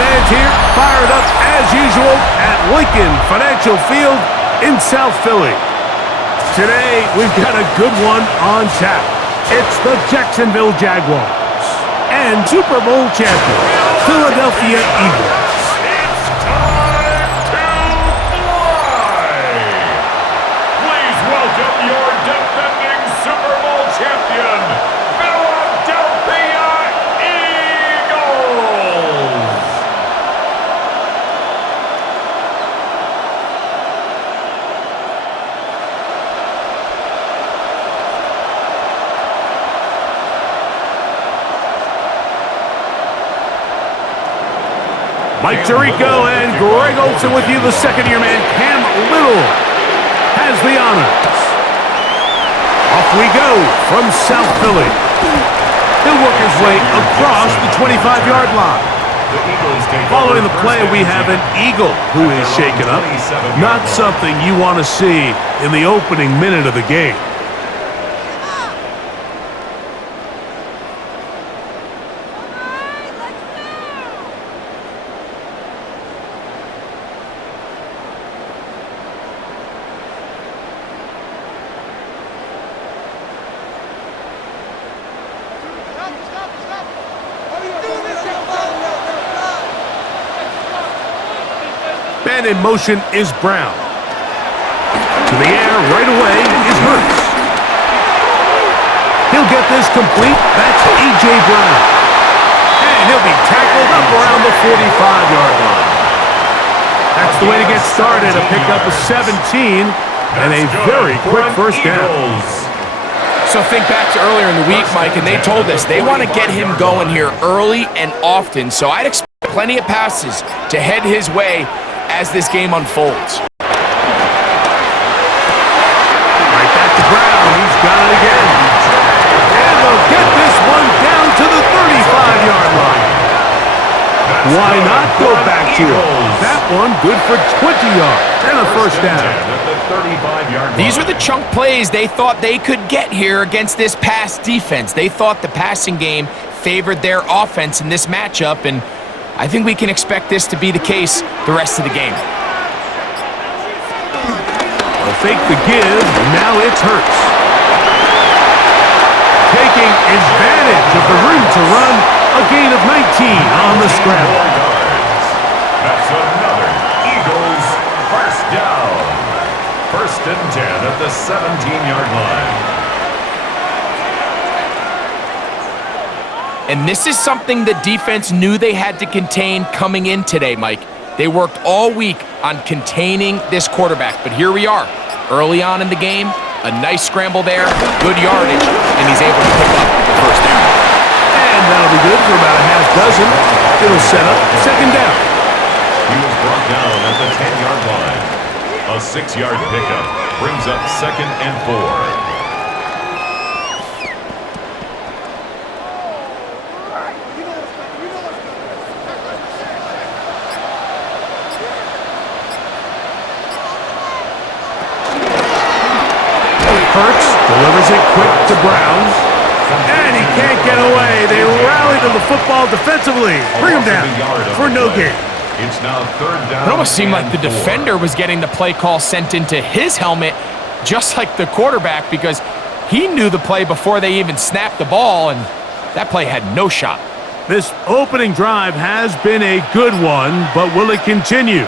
fans here fired up as usual at Lincoln Financial Field in South Philly. Today, we've got a good one on tap. It's the Jacksonville Jaguars and Super Bowl champion, Philadelphia Eagles. It's time to fly! Please welcome your defending Super Bowl champion, Philadelphia Eagles! Mike Tirico and Greg Olsen with you. The second-year man, Cam Little, has the honors. Off we go from South Philly. He'll work his way across the 25-yard line. Following the play, we have an Eagle who is shaken up. Not something you want to see in the opening minute of the game. Man in motion is Brown. To the air right away is Hurts. He'll get this complete. That's A.J. Brown. And he'll be tackled up around the 45-yard line. That's the way to get started. A pickup of 17 and a very quick first down. So think back to earlier in the week, Mike, and they told us they want to get him going here early and often. So I'd expect plenty of passes to head his way as this game unfolds. Right back to Brown. He's got it again. And they'll get this one down to the 35-yard line. Why not go back to it? That one good for 20 yards and a first down. These are the chunk plays they thought they could get here against this pass defense. They thought the passing game favored their offense in this matchup, and I think we can expect this to be the case the rest of the game. They'll fake the give. Now it's Hurts. Taking advantage of the room to run. A gain of 19 on the scramble. That's another Eagles first down. First and 10 at the 17-yard line. And this is something the defense knew they had to contain coming in today, Mike. They worked all week on containing this quarterback, but here we are, early on in the game, a nice scramble there, good yardage, and he's able to pick up the first down. And that'll be good for about a half dozen. It'll set up second down. He was brought down at the 10-yard line. A 6-yard pickup brings up second and 4. Hurts delivers it quick to Brown. And he can't get away. They rally to the football defensively. Bring him down for no gain. It's now third down. It almost seemed like the defender was getting the play call sent into his helmet, just like the quarterback, because he knew the play before they even snapped the ball, and that play had no shot. This opening drive has been a good one, but will it continue?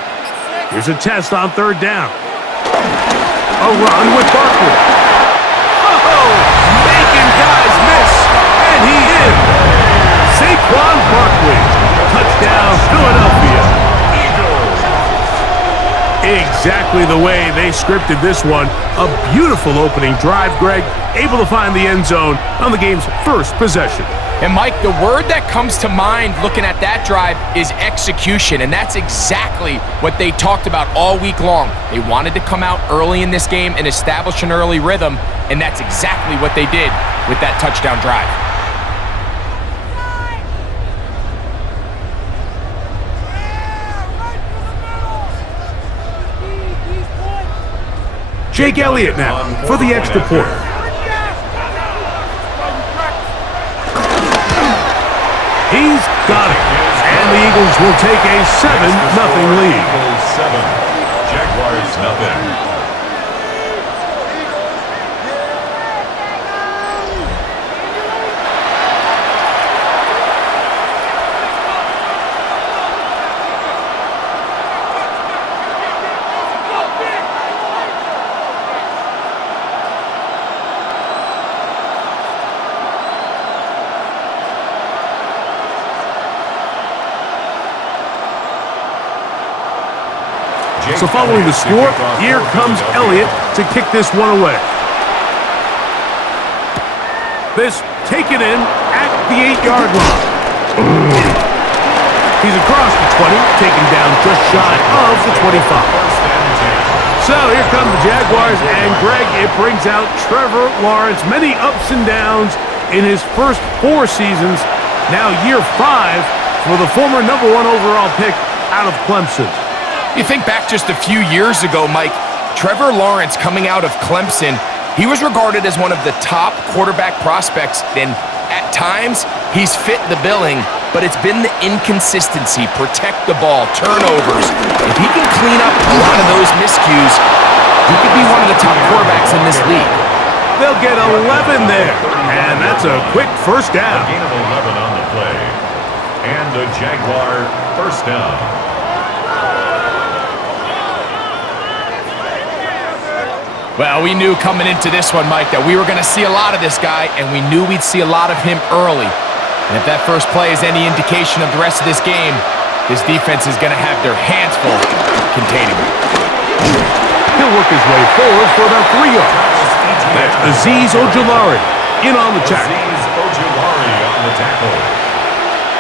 Here's a test on third down. A run with Barkley. Making guys miss, and he is. Saquon Barkley, touchdown Philadelphia. Exactly the way they scripted this one. A beautiful opening drive, Greg, able to find the end zone on the game's first possession. And Mike, the word that comes to mind looking at that drive is execution, and that's exactly what they talked about all week long. They wanted to come out early in this game and establish an early rhythm, and that's exactly what they did with that touchdown drive. Jake Elliott now for the extra point. He's got it. And the Eagles will take a 7-0 lead. Eagles 7, Jaguars nothing. So following the score, here comes Elliott to kick this one away. This taken in at the 8-yard line. He's across the 20, taken down just shy of the 25. So here come the Jaguars, and Greg, it brings out Trevor Lawrence. Many ups and downs in his first 4 seasons. Now year 5 for the former #1 overall pick out of Clemson. You think back just a few years ago, Mike, Trevor Lawrence coming out of Clemson, he was regarded as one of the top quarterback prospects, and at times he's fit the billing, but it's been the inconsistency, protect the ball, turnovers. If he can clean up a lot of those miscues, he could be one of the top quarterbacks in this league. They'll get 11 there, and that's a quick first down. A gain of 11 on the play, and a Jaguar first down. Well, we knew coming into this one, Mike, that we were going to see a lot of this guy, and we knew we'd see a lot of him early. And if that first play is any indication of the rest of this game, this defense is going to have their hands full containing him. He'll work his way forward for about 3 yards. That's Azeez Ojulari in on the tackle. Azeez Ojulari on the tackle.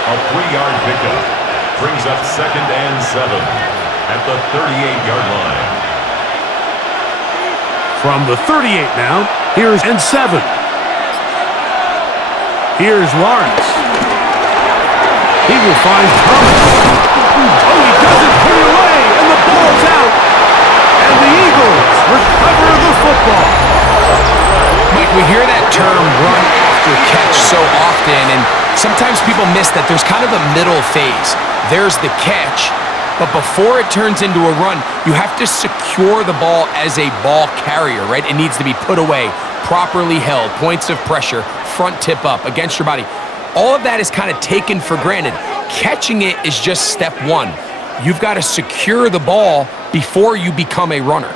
A 3-yard pickup brings up 2nd and 7 at the 38-yard line. From the 38 now, here's and 7. Here's Lawrence. He will find Thomas. Oh, he doesn't put it away, and the ball's out. And the Eagles recover the football. Mike, we hear that term run after catch so often, and sometimes people miss that there's kind of a middle phase. There's the catch, but before it turns into a run, you have to secure the ball as a ball carrier, right? It needs to be put away, properly held, points of pressure, front tip up against your body. All of that is kind of taken for granted. Catching it is just step 1. You've got to secure the ball before you become a runner.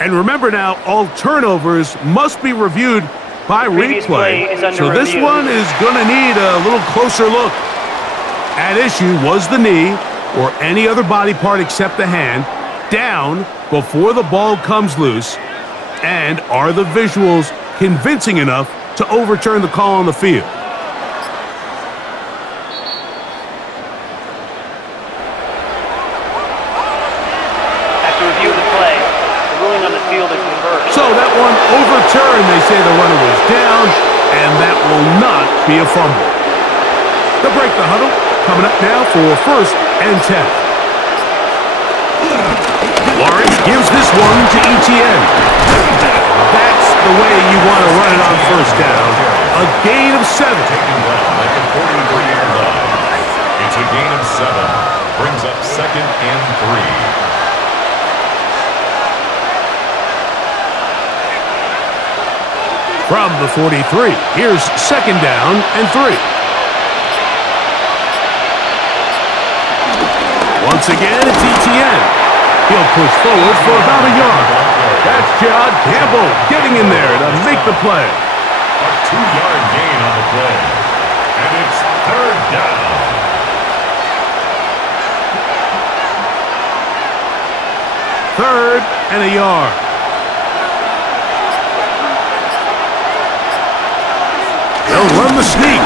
And remember now, all turnovers must be reviewed by replay. So this one is going to need a little closer look. At issue was the knee, or any other body part except the hand, down before the ball comes loose. And are the visuals convincing enough to overturn the call on the field? So that one overturned. They say the runner was down, and that will not be a fumble. They'll break the huddle. Coming up now for 1st and 10. Lawrence gives this one to Etienne. That's the way you want to run it on 1st down. A gain of 7. Taken well at the 43-yard line. It's a gain of 7. Brings up 2nd and 3. From the 43, here's 2nd down and 3. Once again, it's Etienne. He'll push forward for about a yard. That's John Campbell getting in there to make the play. A 2-yard gain on the play. And it's 3rd down. Third and a yard. They'll run the sneak.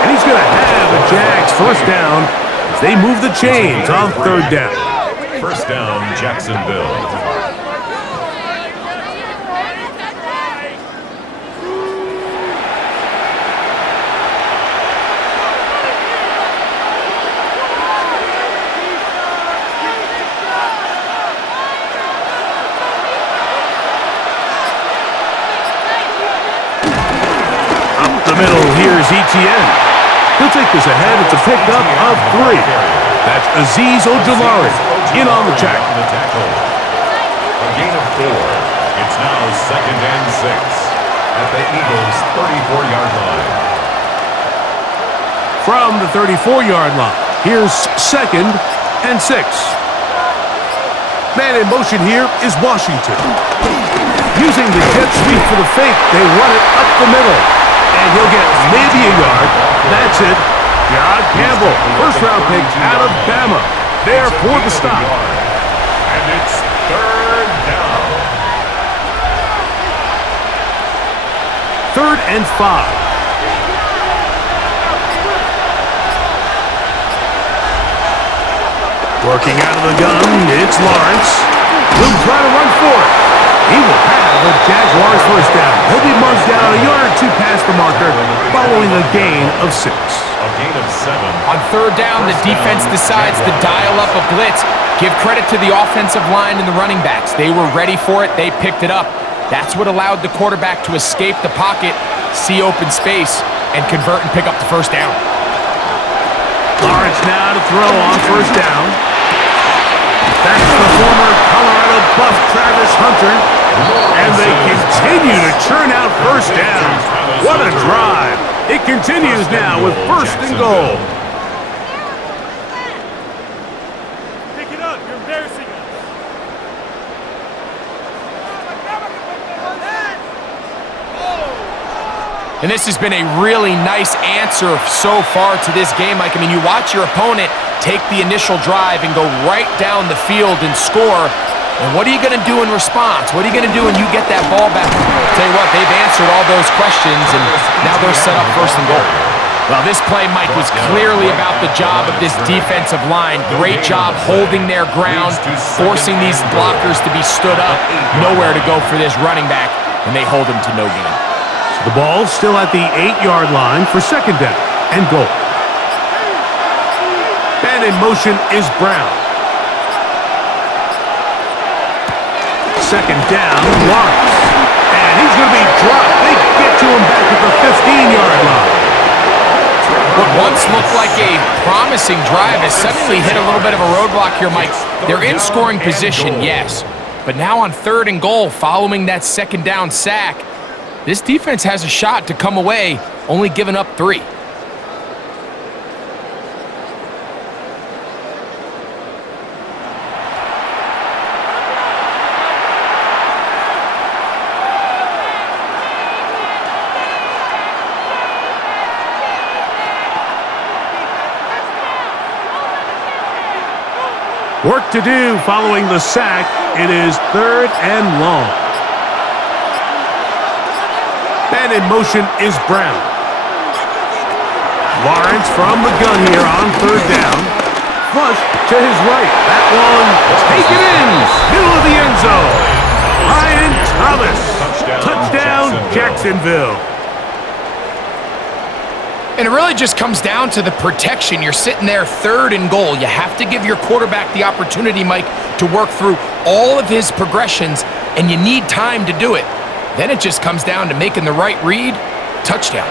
And he's going to have a Jags first down as they move the chains on 3rd down. First down, Jacksonville. the middle, here's Etienne. He'll take this ahead. It's a pickup of 3. That's Azeez Ojulari in on the tackle. A gain of 4. It's now 2nd and 6 at the Eagles' 34-yard line. From the 34-yard line, here's 2nd and 6. Man in motion here is Washington. Using the jet sweep for the fake, they run it up the middle. And he'll get maybe a yard. That's it. John Campbell, first-round pick out of Bama. There for the stop. And it's 3rd down. 3rd and 5. Working out of the gun, it's Lawrence. He'll try to run for it. He will have the Jaguars first down. He'll be marked down a yard or 2 past the marker following a gain of 6. A gain of 7. On 3rd down, the defense decides to dial up a blitz. Give credit to the offensive line and the running backs. They were ready for it. They picked it up. That's what allowed the quarterback to escape the pocket, see open space, and convert and pick up the first down. Lawrence now to throw on first down. That's the former Colorado Buff Travis Hunter. And they continue to churn out first downs. What a drive. It continues now with 1st and goal. Pick it up. You're embarrassing us. And this has been a really nice answer so far to this game, Mike. I mean, you watch your opponent take the initial drive and go right down the field and score. And what are you going to do in response? What are you going to do when you get that ball back? I'll tell you what, they've answered all those questions, and now they're set up 1st and goal. Well, this play, Mike, was clearly about the job of this defensive line. Great job holding their ground, forcing these blockers to be stood up. Nowhere to go for this running back, and they hold him to no gain. The ball's still at the 8-yard line for 2nd down and goal. And in motion is Brown. 2nd down, Lawrence. And he's going to be dropped. They get to him back at the 15-yard line. What once looked like a promising drive has suddenly hit a little bit of a roadblock here, Mike. They're in scoring position, yes. But now on 3rd and goal, following that 2nd down sack, this defense has a shot to come away, only giving up 3. Work to do following the sack. It is 3rd and long. And in motion is Brown. Lawrence from the gun here on 3rd down. Flush to his right. That one taken in. Middle of the end zone. Ryan Thomas. Touchdown, Jacksonville. And it really just comes down to the protection. You're sitting there 3rd and goal. You have to give your quarterback the opportunity, Mike, to work through all of his progressions, and you need time to do it. Then it just comes down to making the right read. Touchdown.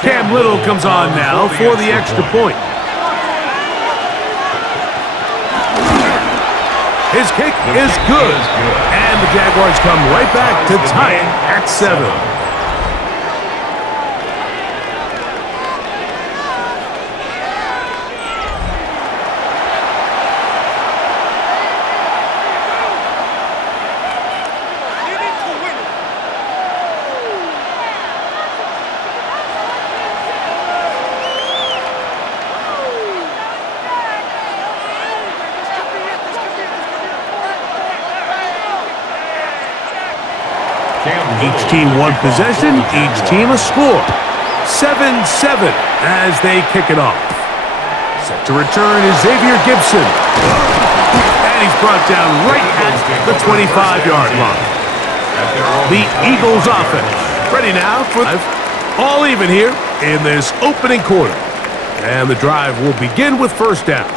Cam Little comes on now for the extra point. His kick is good. And the Jaguars come right back to tie it at 7. Each team one possession, each team a score. 7-7 as they kick it off. Set to return is Xavier Gibson. And he's brought down right at the 25-yard line. The Eagles offense ready now for all even here in this opening quarter. And the drive will begin with first down.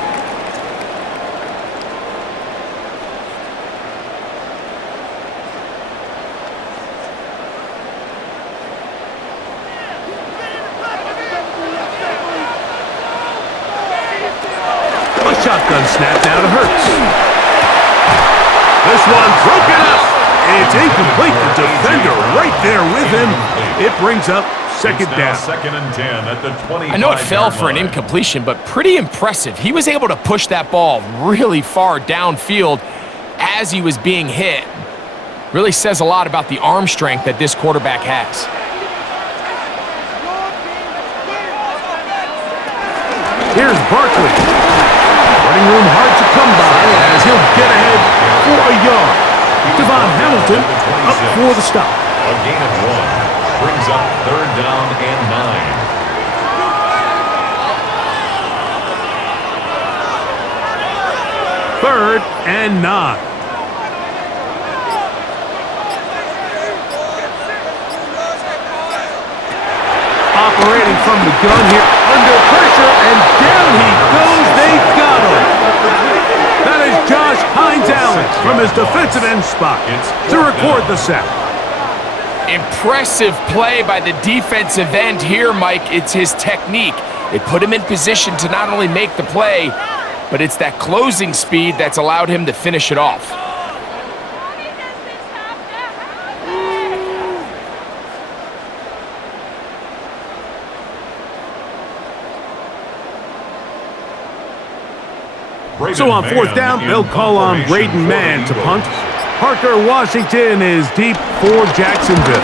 A shotgun snap now to Hurts. This one broken up. It's incomplete. The defender right there with him. It brings up second down. Second and 10 at the 25. I know it fell for an incompletion, but pretty impressive. He was able to push that ball really far downfield as he was being hit. Really says a lot about the arm strength that this quarterback has. Here's Barkley. Running room hard to come by as he'll get ahead for a yard. Devon Hamilton up for the stop. A gain of 1 brings up third down and 9. Third and 9. Operating from the gun here, under pressure, and down he goes. They got him. That is Josh Hines-Allen from his defensive end spot to record the sack. Impressive play by the defensive end here, Mike. It's his technique. It put him in position to not only make the play, but it's that closing speed that's allowed him to finish it off. So on fourth down, they'll call on Braden Mann to punt. Parker Washington is deep for Jacksonville.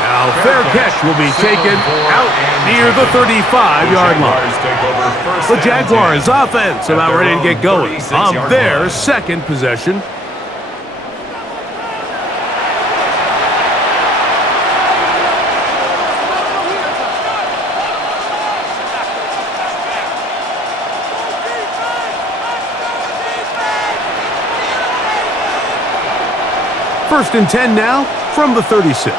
Now fair catch will be taken out near the 35-yard line. The Jaguars offense about ready to get going on their second possession. First and 10 now from the 36.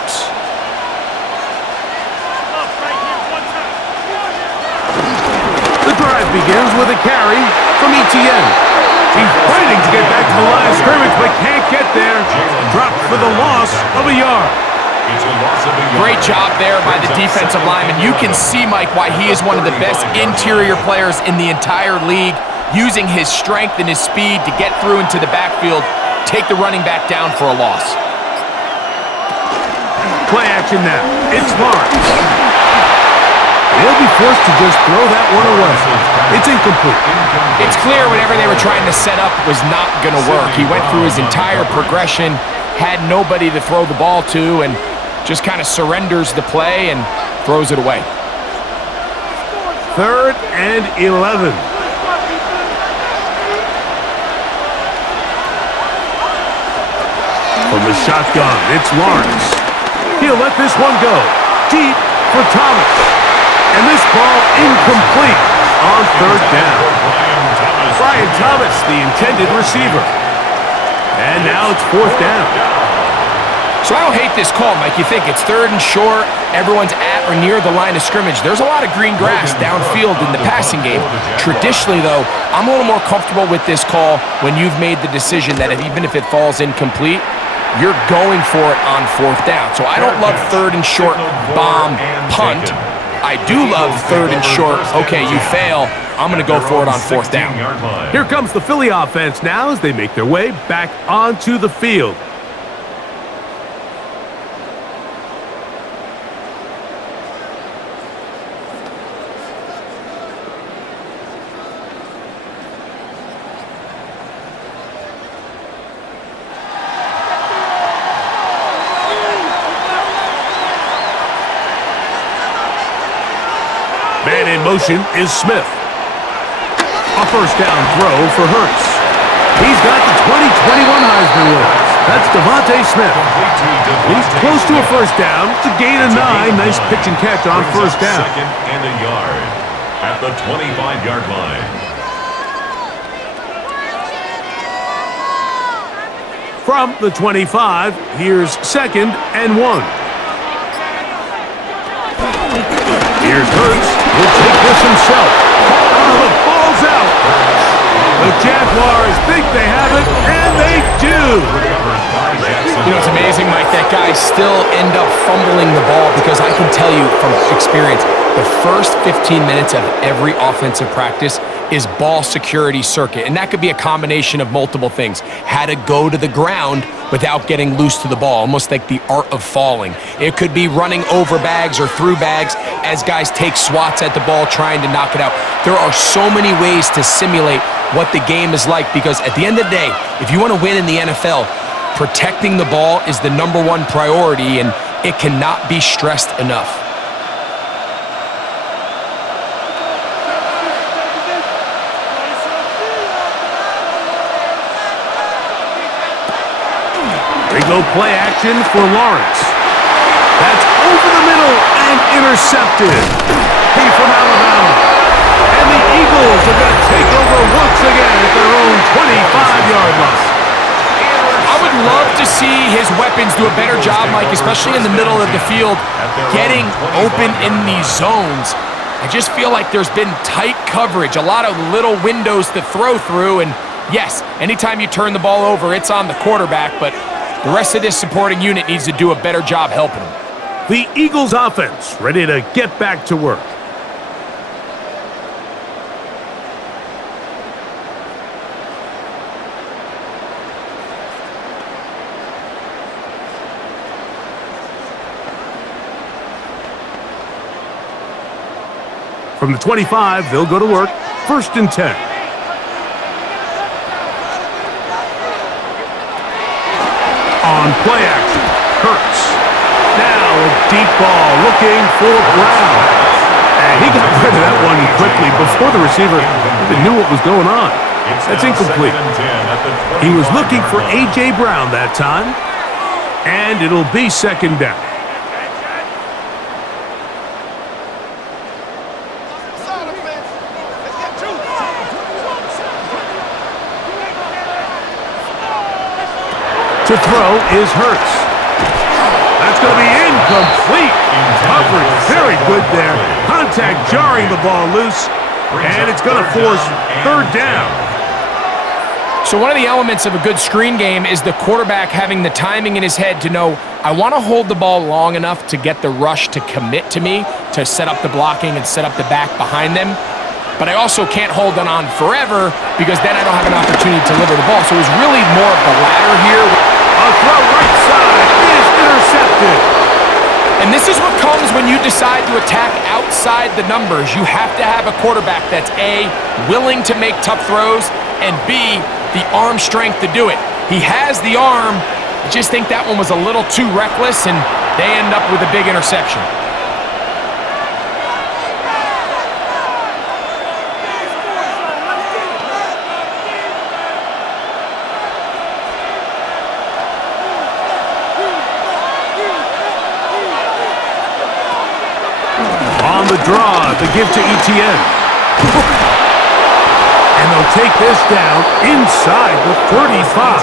The drive begins with a carry from Etienne. He's fighting to get back to the line of scrimmage, but can't get there. Dropped for the loss of a yard. Great job there by the defensive lineman. You can see, Mike, why he is one of the best interior players in the entire league, using his strength and his speed to get through into the backfield, take the running back down for a loss. Play action now. It's Lawrence. They'll be forced to just throw that one away. It's incomplete. It's clear whatever they were trying to set up was not going to work. He went through his entire progression, had nobody to throw the ball to, and just kind of surrenders the play and throws it away. Third and 11. From the shotgun, it's Lawrence. He'll let this one go. Deep for Thomas. And this ball incomplete on third down. Brian Thomas, the intended receiver. And now it's fourth down. So I don't hate this call, Mike. You think it's third and short, everyone's at or near the line of scrimmage. There's a lot of green grass downfield in the passing game. Traditionally, though, I'm a little more comfortable with this call when you've made the decision that even if it falls incomplete, you're going for it on fourth down. So I don't love third and short, bomb, punt. I do love third and short, okay, you fail, I'm going to go for it on fourth down. Here comes the Philly offense now as they make their way back onto the field. Man in motion is Smith. A first down throw for Hurts. He's got the 2021 Heisman winner. That's Devontae Smith. He's close to a first down. It's a gain of 9. Nice pitch and catch on first down. Second and a yard at the 25-yard line. From the 25, here's second and 1. Here's Hurts. He'll take this himself. Oh, the ball's out. The Jaguars think they have it, and they do. You know, it's amazing, Mike, that guys still end up fumbling the ball because I can tell you from experience, the first 15 minutes of every offensive practice is ball security circuit, and that could be a combination of multiple things. How to go to the ground without getting loose to the ball, almost like the art of falling. It could be running over bags or through bags as guys take swats at the ball trying to knock it out. There are so many ways to simulate what the game is like because at the end of the day, if you want to win in the NFL, protecting the ball is the #1 priority, and it cannot be stressed enough. They go play action for Lawrence. That's over the middle and intercepted. He from Alabama. And the Eagles are going to take over once again at their own 25-yard line. I would love to see his weapons do a better job, Mike, especially in the middle of the field, getting open in these zones. I just feel like there's been tight coverage, a lot of little windows to throw through, and yes, anytime you turn the ball over, it's on the quarterback, but the rest of this supporting unit needs to do a better job helping him. The Eagles offense ready to get back to work. From the 25, they'll go to work. 1st and 10. On play action, Hurts. Now a deep ball looking for Brown. And he got rid of that one quickly before the receiver even knew what was going on. That's incomplete. He was looking for A.J. Brown that time. And it'll be 2nd down. To throw is Hurts. That's going to be incomplete. Coverage very good there. Contact jarring the ball loose, and it's going to force 3rd down. So one of the elements of a good screen game is the quarterback having the timing in his head to know, I want to hold the ball long enough to get the rush to commit to me, to set up the blocking and set up the back behind them. But I also can't hold it on forever because then I don't have an opportunity to deliver the ball. So it was really more of the latter here. A throw right side is intercepted. And this is what comes when you decide to attack outside the numbers. You have to have a quarterback that's A, willing to make tough throws, and B, the arm strength to do it. He has the arm. I just think that one was a little too reckless, and they end up with a big interception. On the draw, the give to Etienne. And they'll take this down inside the 35.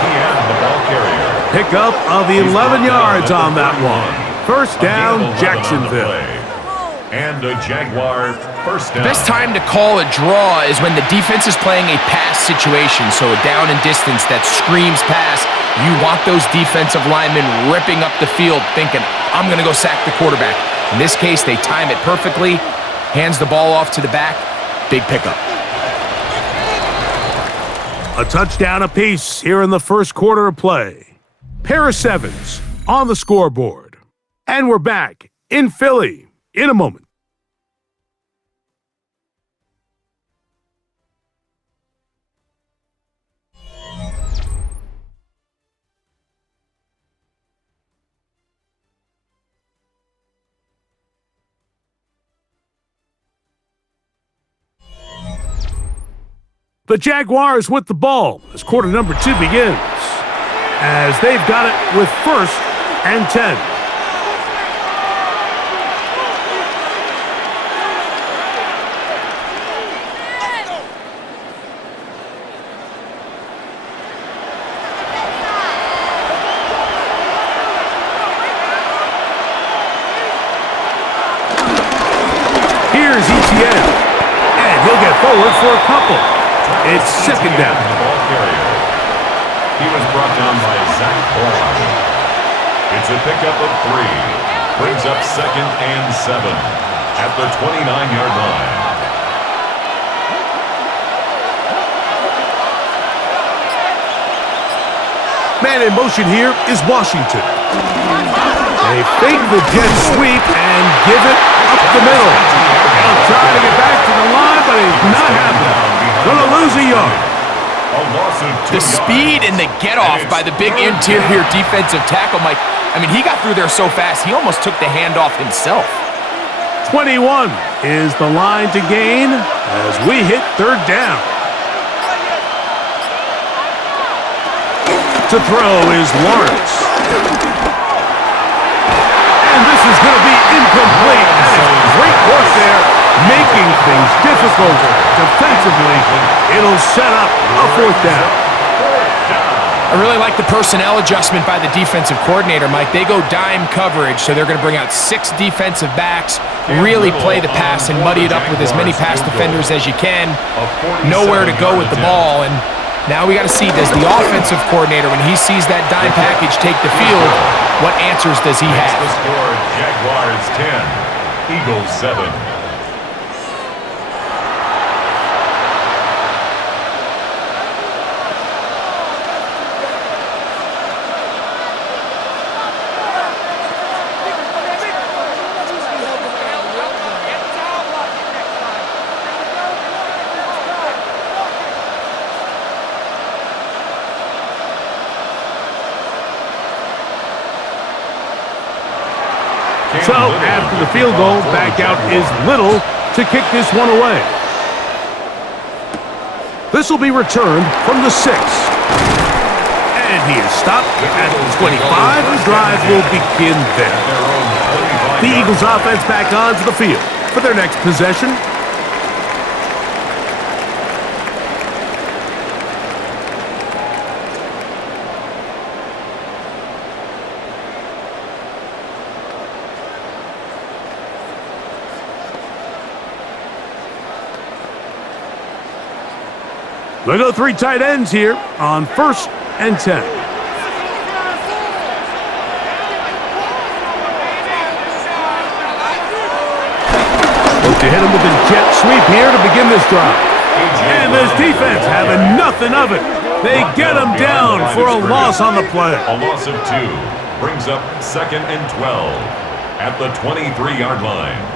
Pickup of 11 yards on that one. 1st down, Jacksonville. And a Jaguar 1st down. The best time to call a draw is when the defense is playing a pass situation, so a down and distance that screams pass. You want those defensive linemen ripping up the field thinking, I'm going to go sack the quarterback. In this case, they time it perfectly, hands the ball off to the back, big pickup. A touchdown apiece here in the 1st quarter of play. Pair of 7s on the scoreboard. And we're back in Philly in a moment. The Jaguars with the ball as quarter number 2 begins, as they've got it with 1st and 10. forward for a couple. It's second down. The ball carrier. He was brought down by Zach Bourne. It's a pickup of 3. Brings up second and 7 at the 29-yard line. Man in motion here is Washington. They fake the jet sweep and give it up the middle. They'll try to get back to the line, but it's not happening. Gonna lose a yard. The speed and the get-off by the big interior defensive tackle, Mike. I mean, he got through there so fast, he almost took the handoff himself. 21 is the line to gain as we hit third down. To throw is Lawrence. And this is going to be incomplete. That is great work there, making things difficult defensively. It'll set up a fourth down. I really like the personnel adjustment by the defensive coordinator, Mike. They go dime coverage, so they're going to bring out 6 defensive backs, really play the pass and muddy it up with as many pass defenders as you can. Nowhere to go with the ball, and now we got to see, does the offensive coordinator, when he sees that dime package take the field, what answers does he have? The score, Jaguars 10, Eagles 7. So, after the field goal, back out is Little to kick this one away. This will be returned from the 6. And he is stopped at the 25. The drive will begin there. The Eagles offense back onto the field for their next possession. They go 3 tight ends here on 1st and 10. Look to hit him with a jet sweep here to begin this drive. And this defense having nothing of it. They get him down for a loss on the play. A loss of 2 brings up 2nd and 12 at the 23-yard line.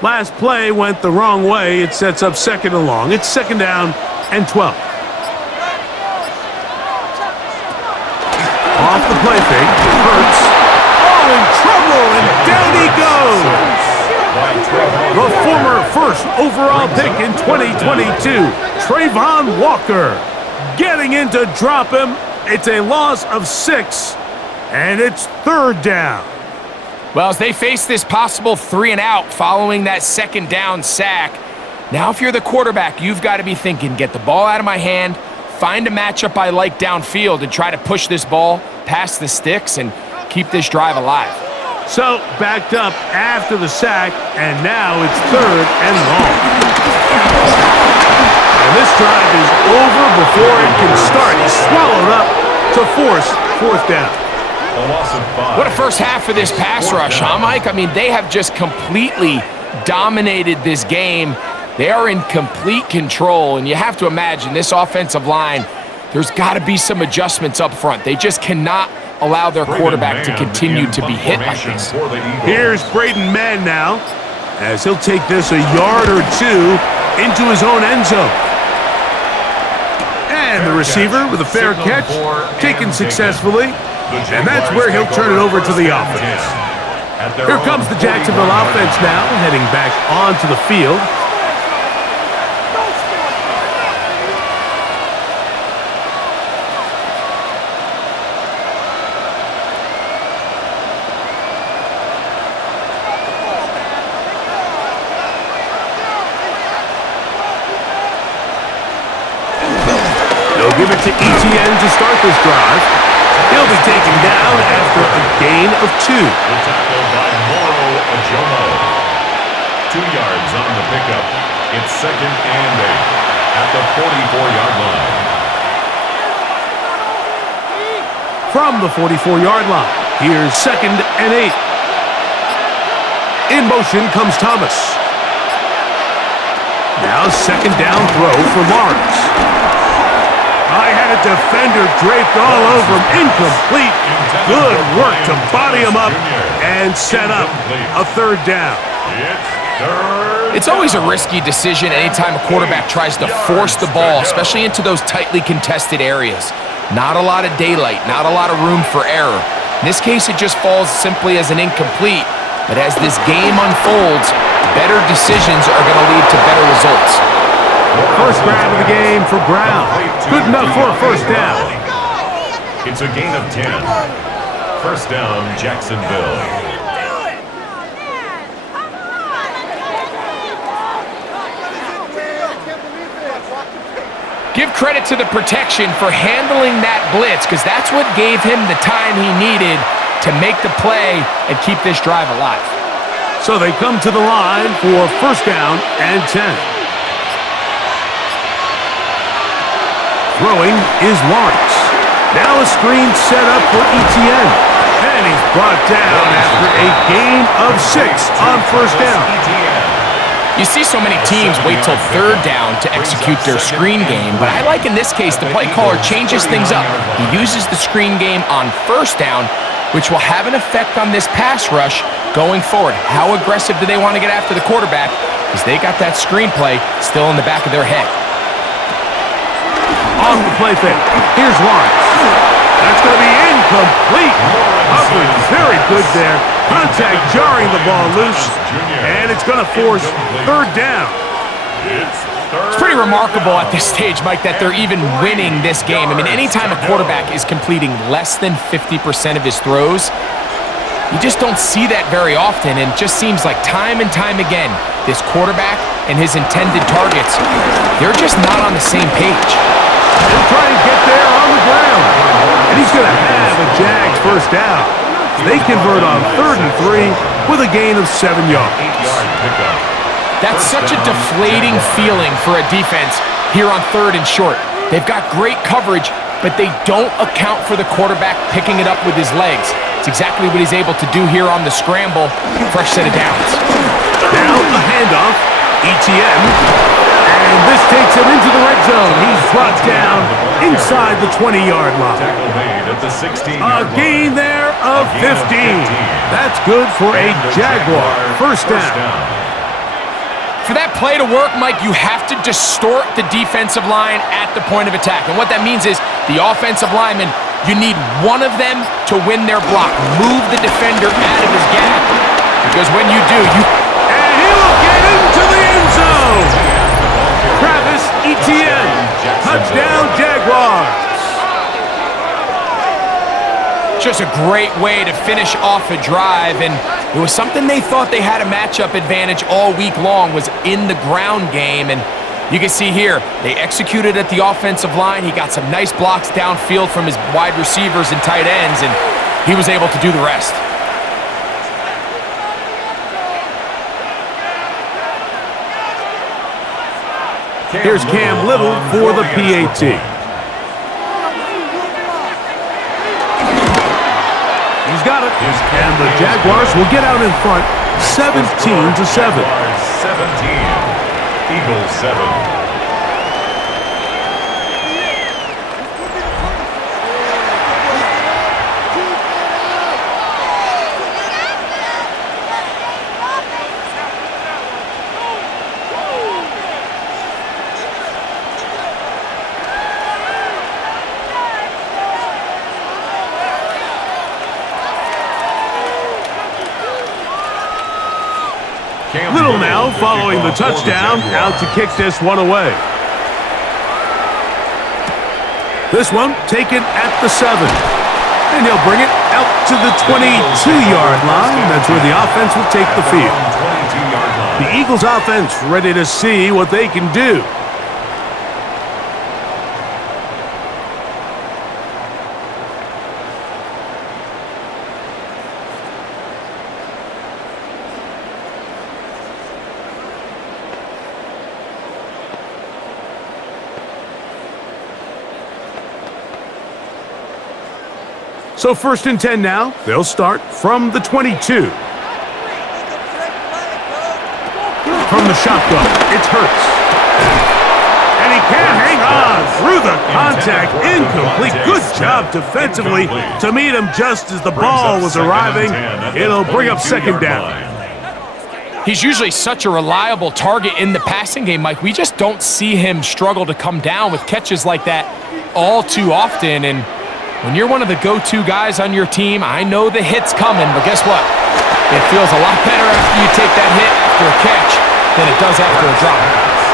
Last play went the wrong way. It sets up 2nd and long. It's 2nd down and 12. Off the play fake. Hurts. Oh, in trouble, and down he goes. The former 1st overall pick in 2022, Trayvon Walker, getting in to drop him. It's a loss of 6, and it's 3rd down. Well, as they face this possible 3 and out following that 2nd down sack, now if you're the quarterback, you've got to be thinking, get the ball out of my hand, find a matchup I like downfield, and try to push this ball past the sticks and keep this drive alive. So, backed up after the sack, and now it's 3rd and long. And this drive is over before it can start. He's swallowed up to force 4th down. What a first half for this pass rush, huh, Mike? I mean, they have just completely dominated this game. They are in complete control, and you have to imagine this offensive line, there's got to be some adjustments up front. They just cannot allow their quarterback to continue to be hit like this. Here's Braden Mann now, as he'll take this a yard or 2 into his own end zone. And the receiver with a fair catch, taken successfully. And that's where he'll turn it over to the offense. Here comes the Jacksonville offense now, heading back onto the field. They'll give it to ETN to start this drive. He'll be taken down after a gain of 2. The tackle by Moro Ajomo. 2 yards on the pickup. It's 2nd and 8 at the 44-yard line. From the 44-yard line, here's 2nd and 8. In motion comes Thomas. Now 2nd down throw for Lawrence. I had a defender draped all over him. Incomplete. Good work to body him up and set up a 3rd down. It's always a risky decision anytime a quarterback tries to force the ball, especially into those tightly contested areas. Not a lot of daylight, not a lot of room for error. In this case, it just falls simply as an incomplete. But as this game unfolds, better decisions are going to lead to better results. First grab of the game for Brown. Good enough for a 1st down. It's a gain of 10. 1st down, Jacksonville. Give credit to the protection for handling that blitz, because that's what gave him the time he needed to make the play and keep this drive alive. So they come to the line for 1st down and 10. Throwing is Lawrence. Now a screen set up for Etienne. And he's brought down after a gain of 6 on 1st down. You see so many teams wait till 3rd down to execute their screen game, but I like in this case the play caller changes things up. He uses the screen game on 1st down, which will have an effect on this pass rush going forward. How aggressive do they want to get after the quarterback? Because they got that screenplay still in the back of their head. Off the play fake. Here's Lawrence. That's going to be incomplete. Coverage very good there. Contact jarring the ball loose. And it's going to force 3rd down. It's pretty remarkable at this stage, Mike, that they're even winning this game. I mean, anytime a quarterback is completing less than 50% of his throws, you just don't see that very often, and it just seems like time and time again, this quarterback and his intended targets, they're just not on the same page. He'll try and get there on the ground. And he's going to have a Jags 1st down. They convert on 3rd and 3 with a gain of 7 yards. That's such a deflating feeling for a defense here on 3rd and short. They've got great coverage, but they don't account for the quarterback picking it up with his legs. It's exactly what he's able to do here on the scramble. Fresh set of downs. Now a handoff. Etienne. And this takes him into the red zone. He's brought down inside the 20-yard line. A gain there of 15. That's good for a Jaguar 1st down. For that play to work, Mike, you have to distort the defensive line at the point of attack. And what that means is the offensive lineman, you need one of them to win their block. Move the defender out of his gap. Because when you do, And he'll get into the end zone. Travis Etienne. Touchdown, Jaguars. Just a great way to finish off a drive, and it was something they thought they had a matchup advantage all week long, was in the ground game. And you can see here, they executed at the offensive line. He got some nice blocks downfield from his wide receivers and tight ends, and he was able to do the rest. Here's Cam Little for the PAT. He's got it. And the Jaguars will get out in front 17-7. 17. Eagles 7. Little now following the touchdown, out to kick this one away. This one taken at the 7. And he'll bring it out to the 22-yard line. That's where the offense will take the field. The Eagles offense ready to see what they can do. So 1st and 10 now. They'll start from the 22. From the shotgun, it's Hurts. And he can't hang on through the contact. Incomplete. Good job defensively to meet him just as the ball was arriving. It'll bring up 2nd down. He's usually such a reliable target in the passing game, Mike. We just don't see him struggle to come down with catches like that all too often. And when you're one of the go-to guys on your team, I know the hit's coming, but guess what? It feels a lot better after you take that hit after a catch than it does after a drop.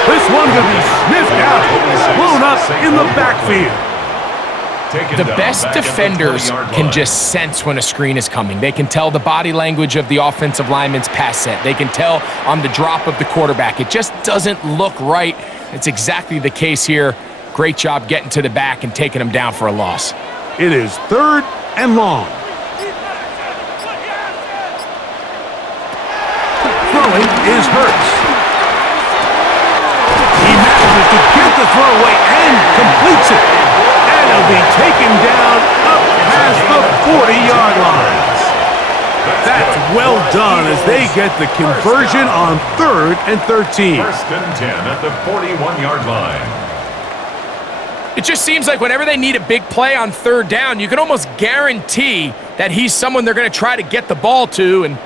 This one going to be sniffed out, blown up in the backfield. The best defenders can just sense when a screen is coming. They can tell the body language of the offensive lineman's pass set. They can tell on the drop of the quarterback. It just doesn't look right. It's exactly the case here. Great job getting to the back and taking him down for a loss. It is 3rd and long. Throwing is Hurts. He manages to get the throw away and completes it. And he'll be taken down up past the 40-yard line. That's well done as they get the conversion on 3rd and 13. 1st and 10 at the 41-yard line. It just seems like whenever they need a big play on 3rd down, you can almost guarantee that he's someone they're going to try to get the ball to, and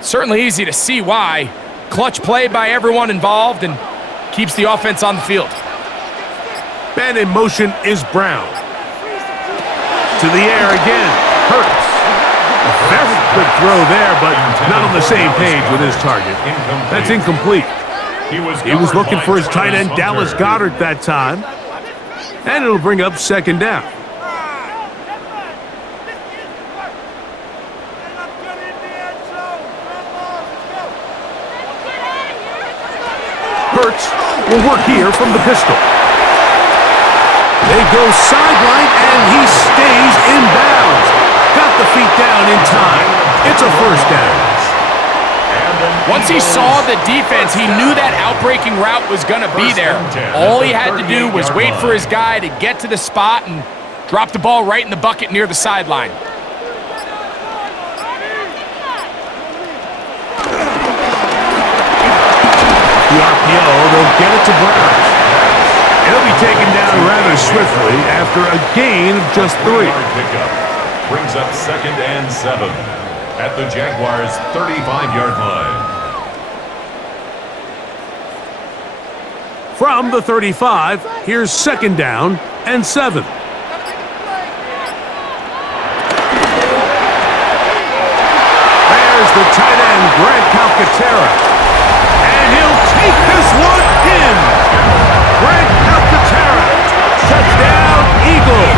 certainly easy to see why. Clutch play by everyone involved and keeps the offense on the field. Man in motion is Brown. To the air again, Hurts. A very good throw there, but not on the same page with his target. That's incomplete. He was looking for his tight end, Dallas Goedert, that time. And it'll bring up 2nd down. Hurts will work here from the pistol. They go sideline, and he stays in bounds. Got the feet down in time. It's a 1st down. Once he saw the defense, he knew that outbreaking route was going to be there. All he had to do was wait for his guy to get to the spot and drop the ball right in the bucket near the sideline. The RPO, they'll get it to Brown. He'll be taken down rather swiftly after a gain of just 3. Brings up 2nd and 7 at the Jaguars' 35-yard line. From the 35, here's 2nd down and 7. There's the tight end, Grant Calcaterra. And he'll take this one in. Grant Calcaterra. Touchdown, Eagles.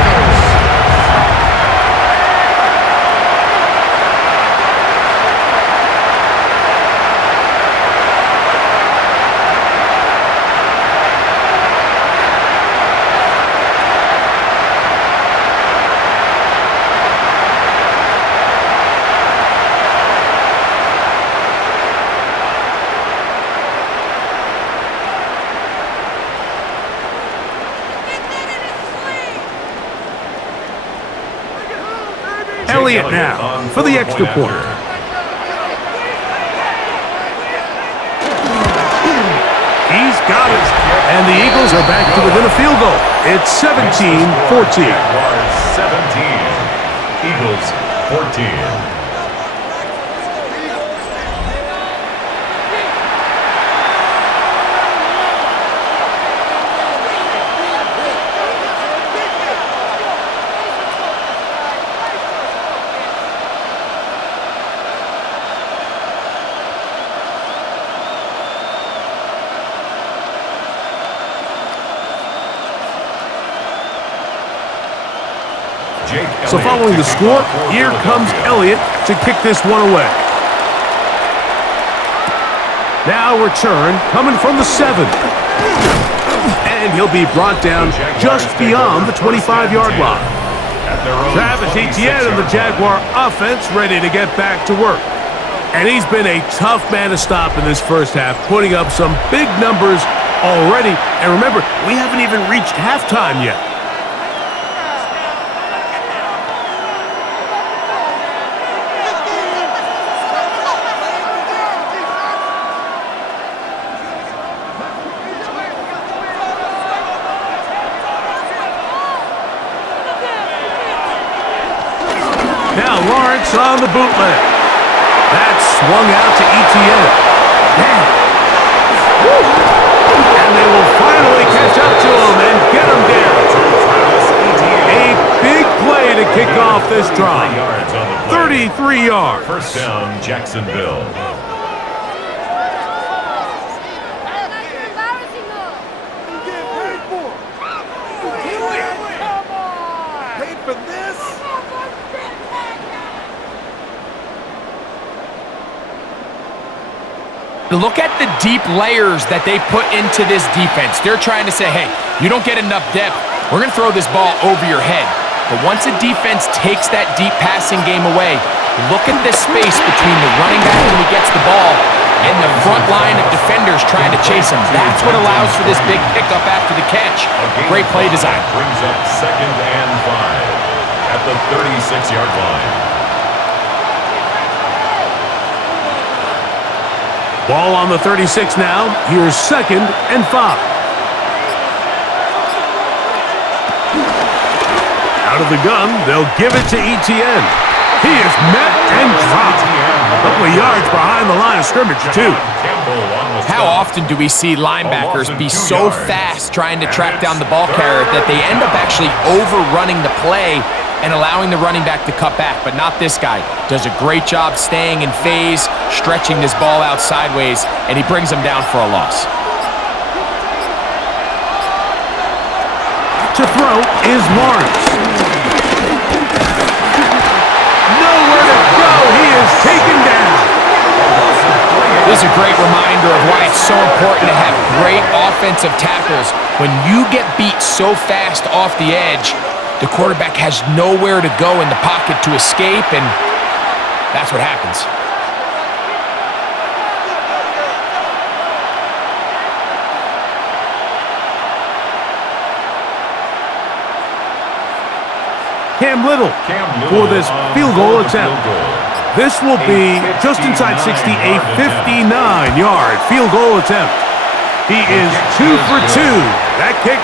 Elliott now for the extra point. He's got it. And the Eagles are back to within a field goal. It's 17-14. 17. Eagles 14. So following the score, here comes Elliott to kick this one away. Now return coming from the 7. And he'll be brought down just beyond the 25-yard line. Travis Etienne and the Jaguar offense ready to get back to work. And he's been a tough man to stop in this first half, putting up some big numbers already. And remember, we haven't even reached halftime yet. Now Lawrence on the bootleg. That swung out to Etienne. Man. Woo. And they will finally catch up to him and get him down. A big play to kick off this drive. 33 yards. First down, Jacksonville. Look at the deep layers that they put into this defense. They're trying to say, hey, you don't get enough depth. We're going to throw this ball over your head. But once a defense takes that deep passing game away, look at the space between the running back when he gets the ball and the front line of defenders trying to chase him. That's what allows for this big pickup after the catch. Great play design. Brings up 2nd and 5 at the 36-yard line. Ball on the 36 now. Here's 2nd and 5. Out of the gun, they'll give it to Etienne. He is met and dropped. A couple of yards behind the line of scrimmage, too. How often do we see linebackers be so fast trying to track down the ball carrier that they end up actually overrunning the play and allowing the running back to cut back, but not this guy. Does a great job staying in phase, stretching this ball out sideways, and he brings him down for a loss. To throw is Lawrence. Nowhere to go. He is taken down. This is a great reminder of why it's so important to have great offensive tackles. When you get beat so fast off the edge, the quarterback has nowhere to go in the pocket to escape, and that's what happens. Cam Little for this field goal attempt. This will be just inside 60, a 59-yard field goal attempt. He is 2 for 2. That kick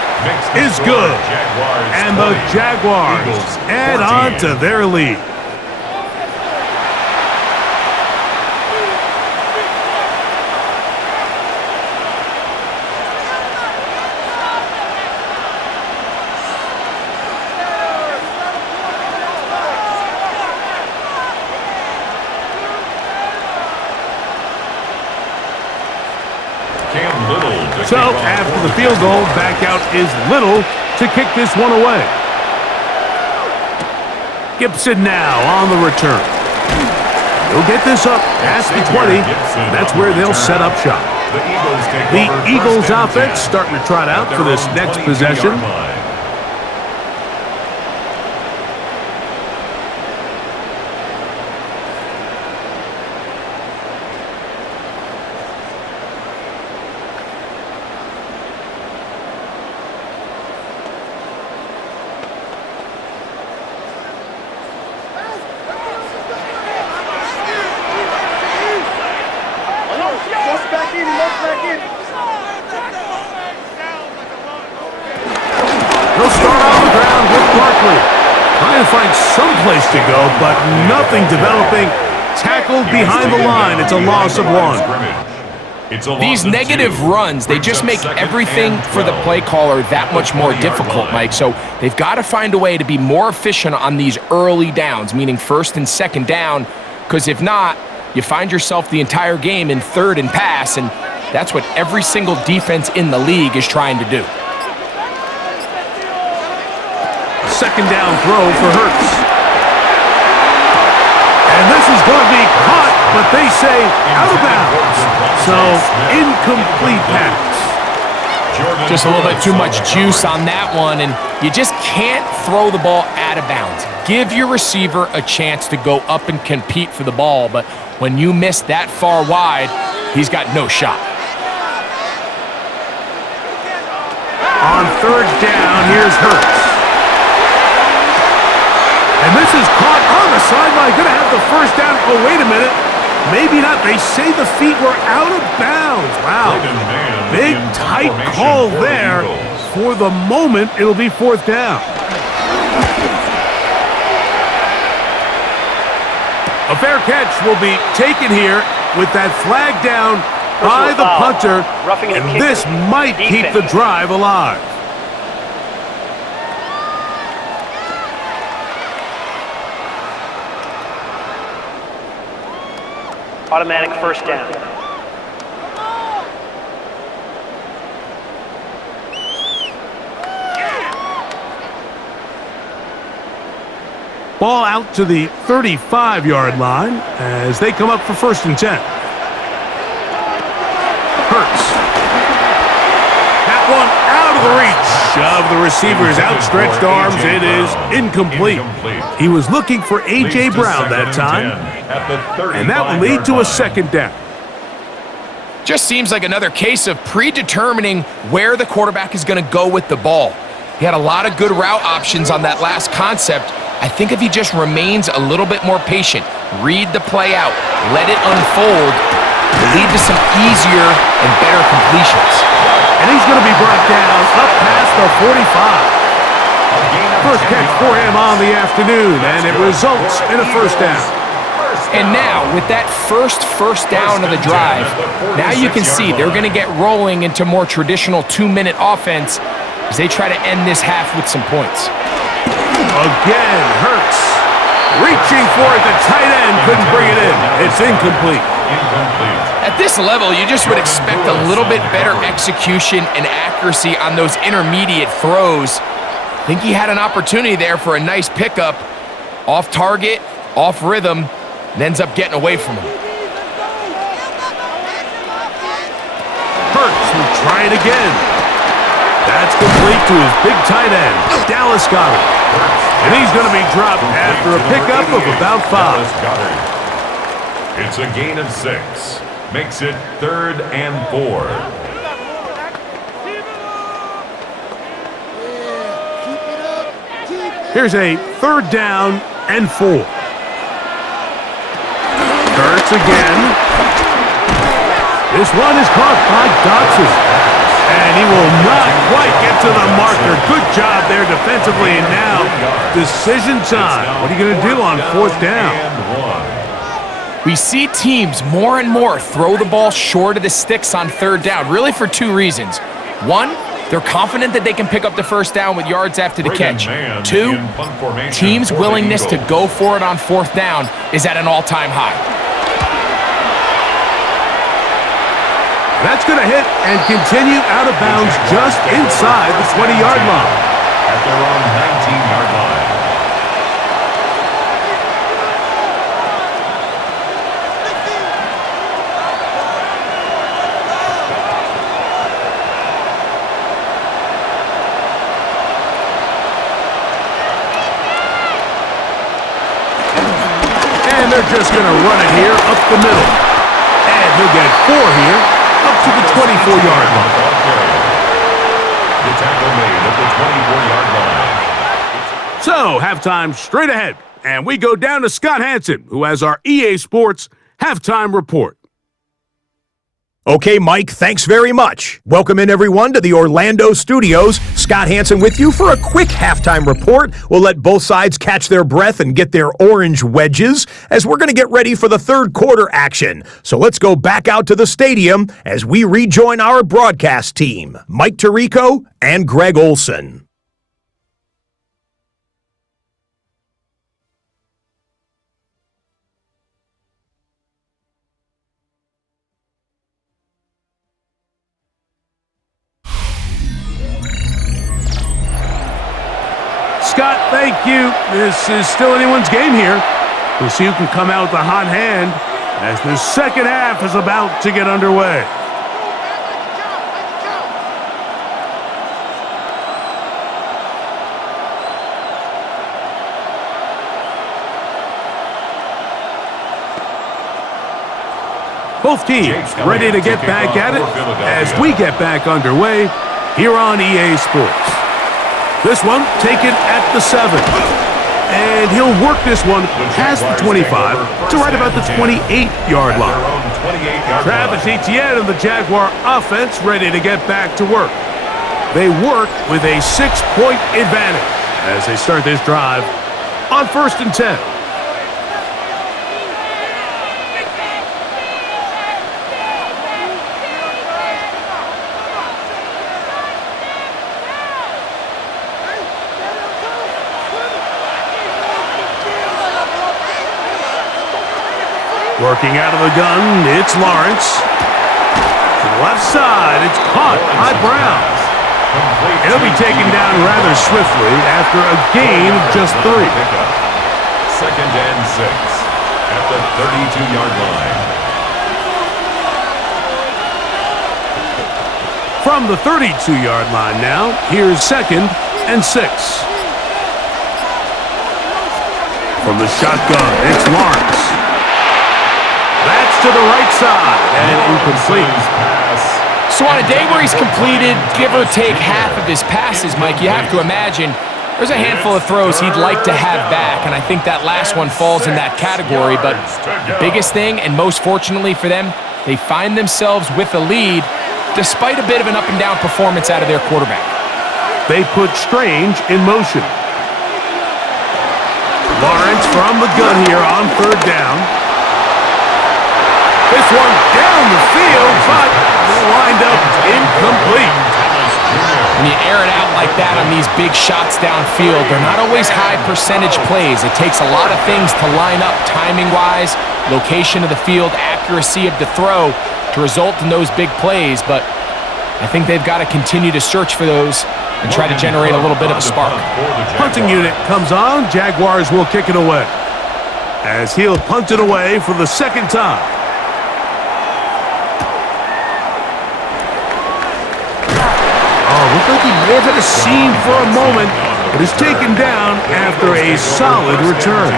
is good. And the Jaguars add on to their lead. So, after the field goal, back out is Little to kick this one away. Gibson now on the return. He'll get this up past the 20. That's where they'll set up shop. The Eagles offense starting to trot out for this next possession. They'll start on the ground with Barkley. Trying to find some place to go, but nothing developing. Tackled behind the line. It's a loss of 1. These negative runs, they just make everything for the play caller that much more difficult, Mike. So they've got to find a way to be more efficient on these early downs, meaning 1st and 2nd down, because if not, you find yourself the entire game in 3rd and pass, and that's what every single defense in the league is trying to do. 2nd down throw for Hurts. And this is going to be caught, but they say out of bounds. So, incomplete pass. Just a little bit too much juice on that one, and you just can't throw the ball out of bounds. Give your receiver a chance to go up and compete for the ball, but when you miss that far wide, he's got no shot. On 3rd down, here's Hurts. And this is caught on the sideline. Going to have the 1st down. Oh, wait a minute. Maybe not. They say the feet were out of bounds. Wow. Big, tight call there. For the moment, it'll be 4th down. A fair catch will be taken here with that flag down by the punter, and this might keep the drive alive. Automatic first down. Ball out to the 35-yard line as they come up for 1st and 10. Hurts. That one out of the reach of the receiver's outstretched arms. It is incomplete. He was looking for A.J. Brown that time, and that will lead to a 2nd down. Just seems like another case of predetermining where the quarterback is going to go with the ball. He had a lot of good route options on that last concept. I think if he just remains a little bit more patient, read the play out, let it unfold, will lead to some easier and better completions. And he's going to be brought down up past the 45. First catch for him on the afternoon, and it results in a 1st down. And now, with that first down of the drive, now you can see they're going to get rolling into more traditional 2-minute offense as they try to end this half with some points. Again, Hurts. Reaching for it, the tight end couldn't bring it in. It's incomplete. At this level, you just would expect a little bit better execution and accuracy on those intermediate throws. I think he had an opportunity there for a nice pickup. Off target, off rhythm, and ends up getting away from him. Hurts will try it again. That's complete to his big tight end, Dallas Goedert. And he's going to be dropped after a pickup of about 5. It's a gain of 6. Makes it 3rd and 4. Here's a 3rd down and 4. Hurts again. This one is caught by Dotson. And he will not quite get to the marker. Good job there defensively. And now, decision time. What are you going to do on 4th down? We see teams more and more throw the ball short of the sticks on 3rd down, really for 2 reasons. 1, they're confident that they can pick up the 1st down with yards after the catch. 2, teams' willingness to go for it on 4th down is at an all-time high. That's going to hit and continue out of bounds just inside the 20-yard line. At their own 19-yard line. And they're just going to run it here up the middle. And he'll get 4 here. Up to the 24-yard line. The tackle made at the 24-yard line. So, halftime straight ahead. And we go down to Scott Hansen, who has our EA Sports halftime report. Okay, Mike, thanks very much. Welcome in, everyone, to the Orlando studios. Scott Hansen with you for a quick halftime report. We'll let both sides catch their breath and get their orange wedges as we're going to get ready for the 3rd quarter action. So let's go back out to the stadium as we rejoin our broadcast team, Mike Tirico and Greg Olson. Scott, thank you. This is still anyone's game here. We'll see who can come out with a hot hand as the 2nd half is about to get underway. Both teams ready to get back at it as we get back underway here on EA Sports. This one taken at the 7. And he'll work this one past the 25 to right about the 28-yard line. Travis Etienne and the Jaguar offense ready to get back to work. They work with a 6-point advantage as they start this drive on 1st and 10. Working out of the gun, it's Lawrence. To the left side, it's caught by Brown. He'll be taken down rather swiftly after a gain of just 3. Second and 6 at the 32-yard line. From the 32-yard line now, here's second and 6. From the shotgun, it's Lawrence. That's to the right side and incomplete. So on a day where he's completed, give or take half of his passes, Mike, you have to imagine there's a handful of throws he'd like to have back, and I think that last one falls in that category. But the biggest thing, and most fortunately for them, they find themselves with a lead despite a bit of an up-and-down performance out of their quarterback. They put Strange in motion. Lawrence from the gun here on 3rd down. This one down the field, but lined up incomplete. When you air it out like that on these big shots downfield, they're not always high percentage plays. It takes a lot of things to line up timing-wise, location of the field, accuracy of the throw to result in those big plays, but I think they've got to continue to search for those and try to generate a little bit of a spark. Punting unit comes on. Jaguars will kick it away as he'll punt it away for the 2nd time. Looked like he may have had a seam for a moment, but is taken down after a solid return.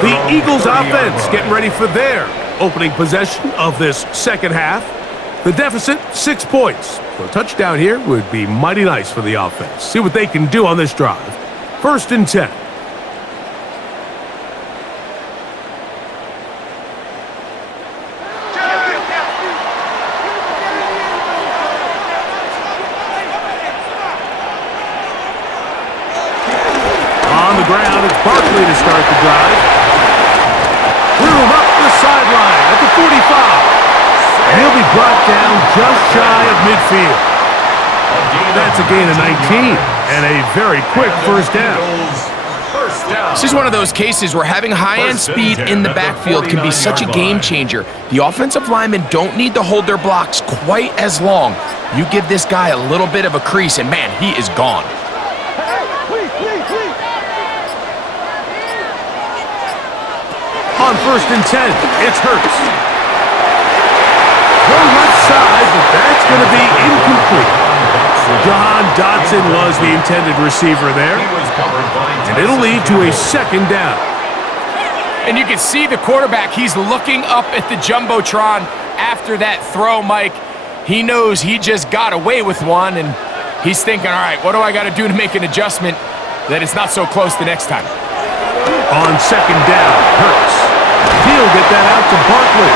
The Eagles offense getting ready for their opening possession of this second half. The deficit, 6 points. So a touchdown here would be mighty nice for the offense. See what they can do on this drive. 1st and 10. Ground, it's Barkley to start the drive. Room up the sideline at the 45. And he'll be brought down just shy of midfield. That's a gain of 19 and a very quick 1st down. This is one of those cases where having high-end speed in the backfield can be such a game changer. The offensive linemen don't need to hold their blocks quite as long. You give this guy a little bit of a crease and man, he is gone. On 1st and 10, it's Hurts. Throw left side, but that's going to be incomplete. John Dodson was the intended receiver there, and it'll lead to a 2nd down. And you can see the quarterback, he's looking up at the Jumbotron after that throw, Mike. He knows he just got away with one, and he's thinking, all right, what do I got to do to make an adjustment that it's not so close the next time? On 2nd down, Hurts. He'll get that out to Barkley.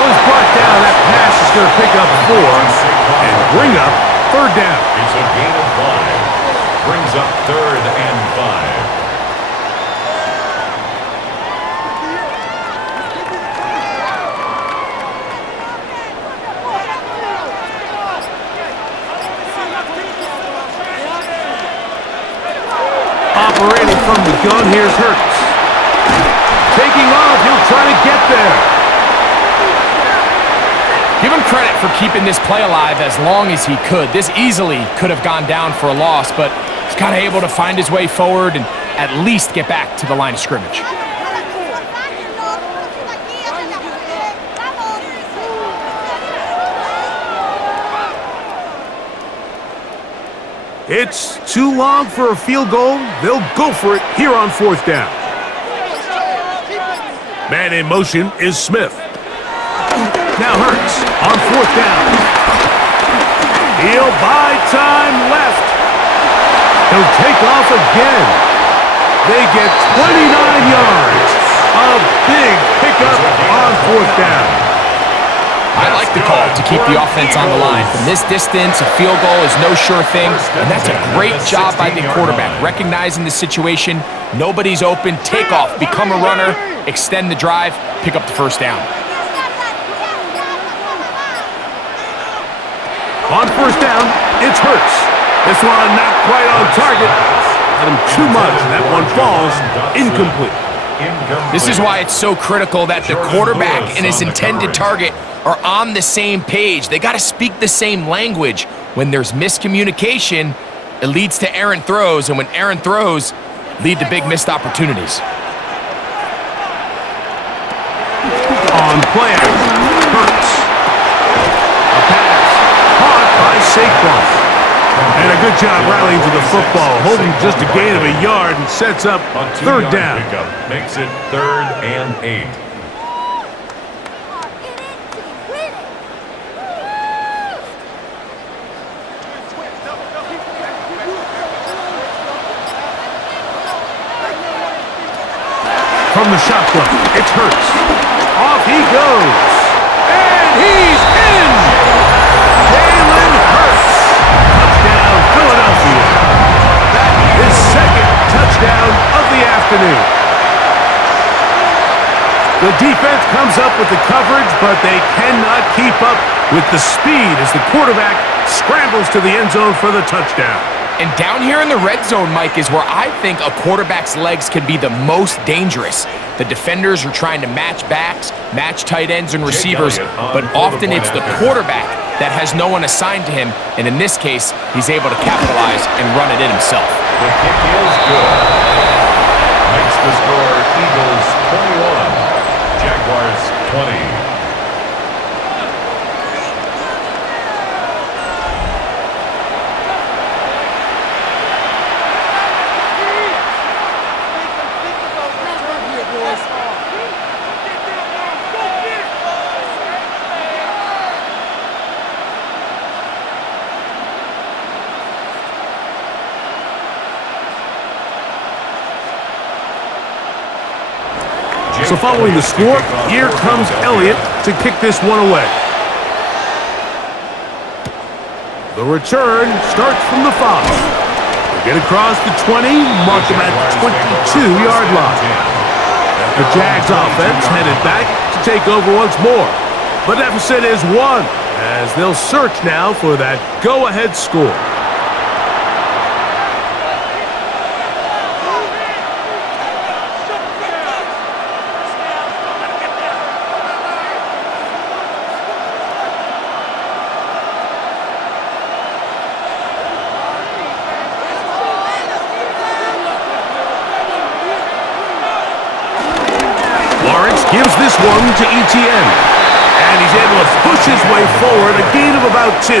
Once brought down, that pass is going to pick up 4 and bring up 3rd down. It's a gain of 5. Brings up 3rd and 5. Operating from the gun, here's Hurts. Taking off, he'll try to get there. Give him credit for keeping this play alive as long as he could. This easily could have gone down for a loss, but he's kind of able to find his way forward and at least get back to the line of scrimmage. It's too long for a field goal. They'll go for it here on 4th down. Man in motion is Smith. Now Hurts on 4th down. He'll buy time left. He'll take off again. They get 29 yards. A big pickup on 4th down. I like the call to keep the offense on the line. From this distance, a field goal is no sure thing, and that's a great job by the quarterback, recognizing the situation. Nobody's open, take off, become a runner, extend the drive, pick up the 1st down. On 1st down, it's Hurts. This one not quite on target. Had him too much, and that one falls incomplete. Incomplete. This is why it's so critical that the quarterback and his intended target are on the same page. They got to speak the same language. When there's miscommunication, it leads to errant throws, and when errant throws lead to big missed opportunities. On plan, Hurts. A pass, caught by Saquon. And a good job rallying to the football, holding just a gain of a yard and sets up A third 2-yard down. pickup makes it 3rd and 8. From the shotgun, it's Hurts. Off he goes. And he's in! Jalen Hurts. Touchdown, Philadelphia. That is second touchdown of the afternoon. The defense comes up with the coverage, but they cannot keep up with the speed as the quarterback scrambles to the end zone for the touchdown. And down here in the red zone, Mike, is where I think a quarterback's legs can be the most dangerous. The defenders are trying to match backs, match tight ends and receivers, but often it's the quarterback that has no one assigned to him, and in this case, he's able to capitalize and run it in himself. The kick is good. Makes the score Eagles 21, Jaguars 20. So following the score, here comes Elliott to kick this one away. The return starts from the 5. They get across the 20, mark them at the 22-yard line. The Jags offense headed back to take over once more. The deficit is 1, as they'll search now for that go-ahead score. Gives this one to Etienne. And he's able to push his way forward, a gain of about 2.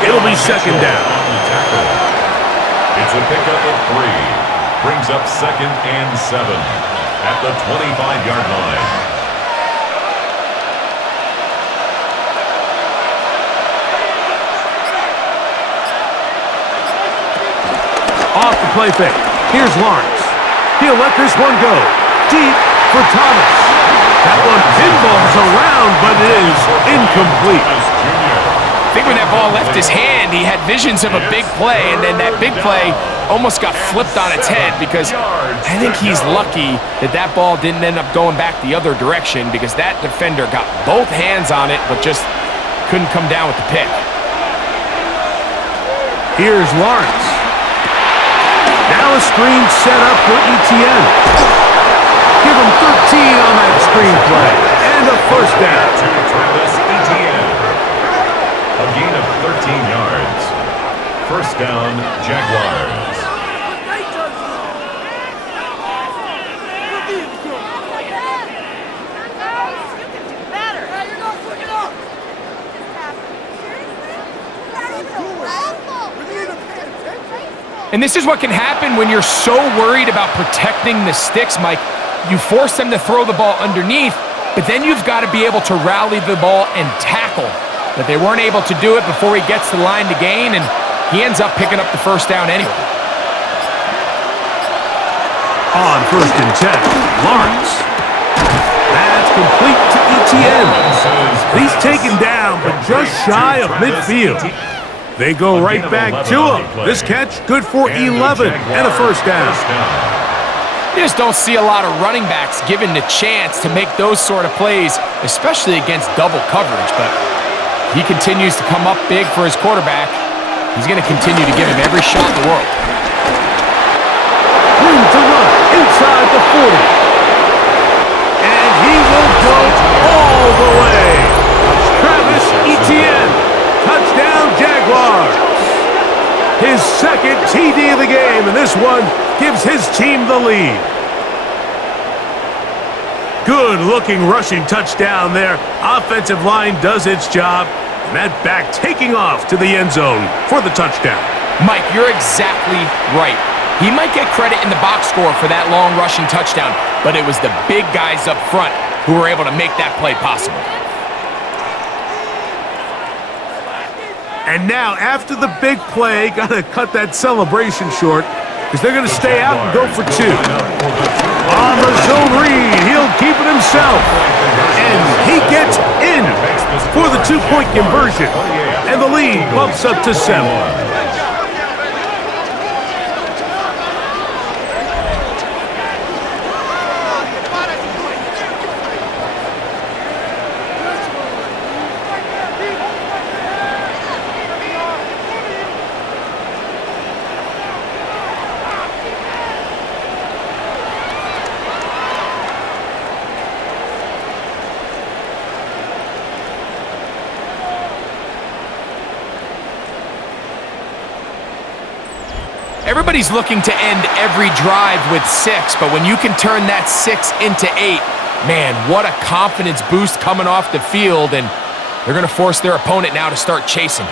It'll be second down. It's a pickup of 3. Brings up 2nd and 7 at the 25-yard line. Off the play fake. Here's Lawrence. He'll let this one go. Deep for Thomas. That one pinballs around, but it is incomplete. I think when that ball left his hand, he had visions of a big play, and then that big play almost got flipped on its head because I think he's lucky that that ball didn't end up going back the other direction because that defender got both hands on it but just couldn't come down with the pick. Here's Lawrence. Now a screen set up for Etienne. Give him 13 on that screen play. And a first down. To Travis Etienne. A gain of 13 yards. First down, Jaguars. And this is what can happen when you're so worried about protecting the sticks, Mike. You force them to throw the ball underneath, but then you've got to be able to rally the ball and tackle. But they weren't able to do it before he gets the line to gain, and he ends up picking up the first down anyway. On 1st and 10, Lawrence. That's complete to Etienne. He's taken down, but just shy of midfield. They go right back to him. This catch good for 11 and a first down. You just don't see a lot of running backs given the chance to make those sort of plays, especially against double coverage. But he continues to come up big for his quarterback. He's going to continue to give him every shot in the world. Room to run inside the 40. his second TD of the game, and this one gives his team the lead. Good-looking rushing touchdown there. Offensive line does its job, and that back taking off to the end zone for the touchdown. Mike, you're exactly right. He might get credit in the box score for that long rushing touchdown, but it was the big guys up front who were able to make that play possible. And now, after the big play, got to cut that celebration short because they're going to stay out and go for two. On the zone read, he'll keep it himself. And he gets in for the two-point conversion. And the lead bumps up to 7. Everybody's looking to end every drive with 6, but when you can turn that 6 into 8, man, what a confidence boost coming off the field, and they're going to force their opponent now to start chasing.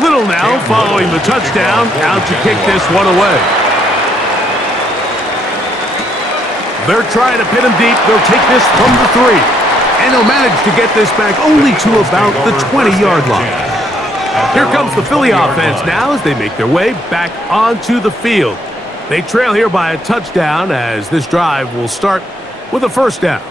Little now following the touchdown, out to kick this one away. They're trying to pin him deep. They'll take this from the 3. And he'll manage to get this back only to about the 20-yard line. Here comes the Philly offense now as they make their way back onto the field. They trail here by a touchdown as this drive will start with a first down.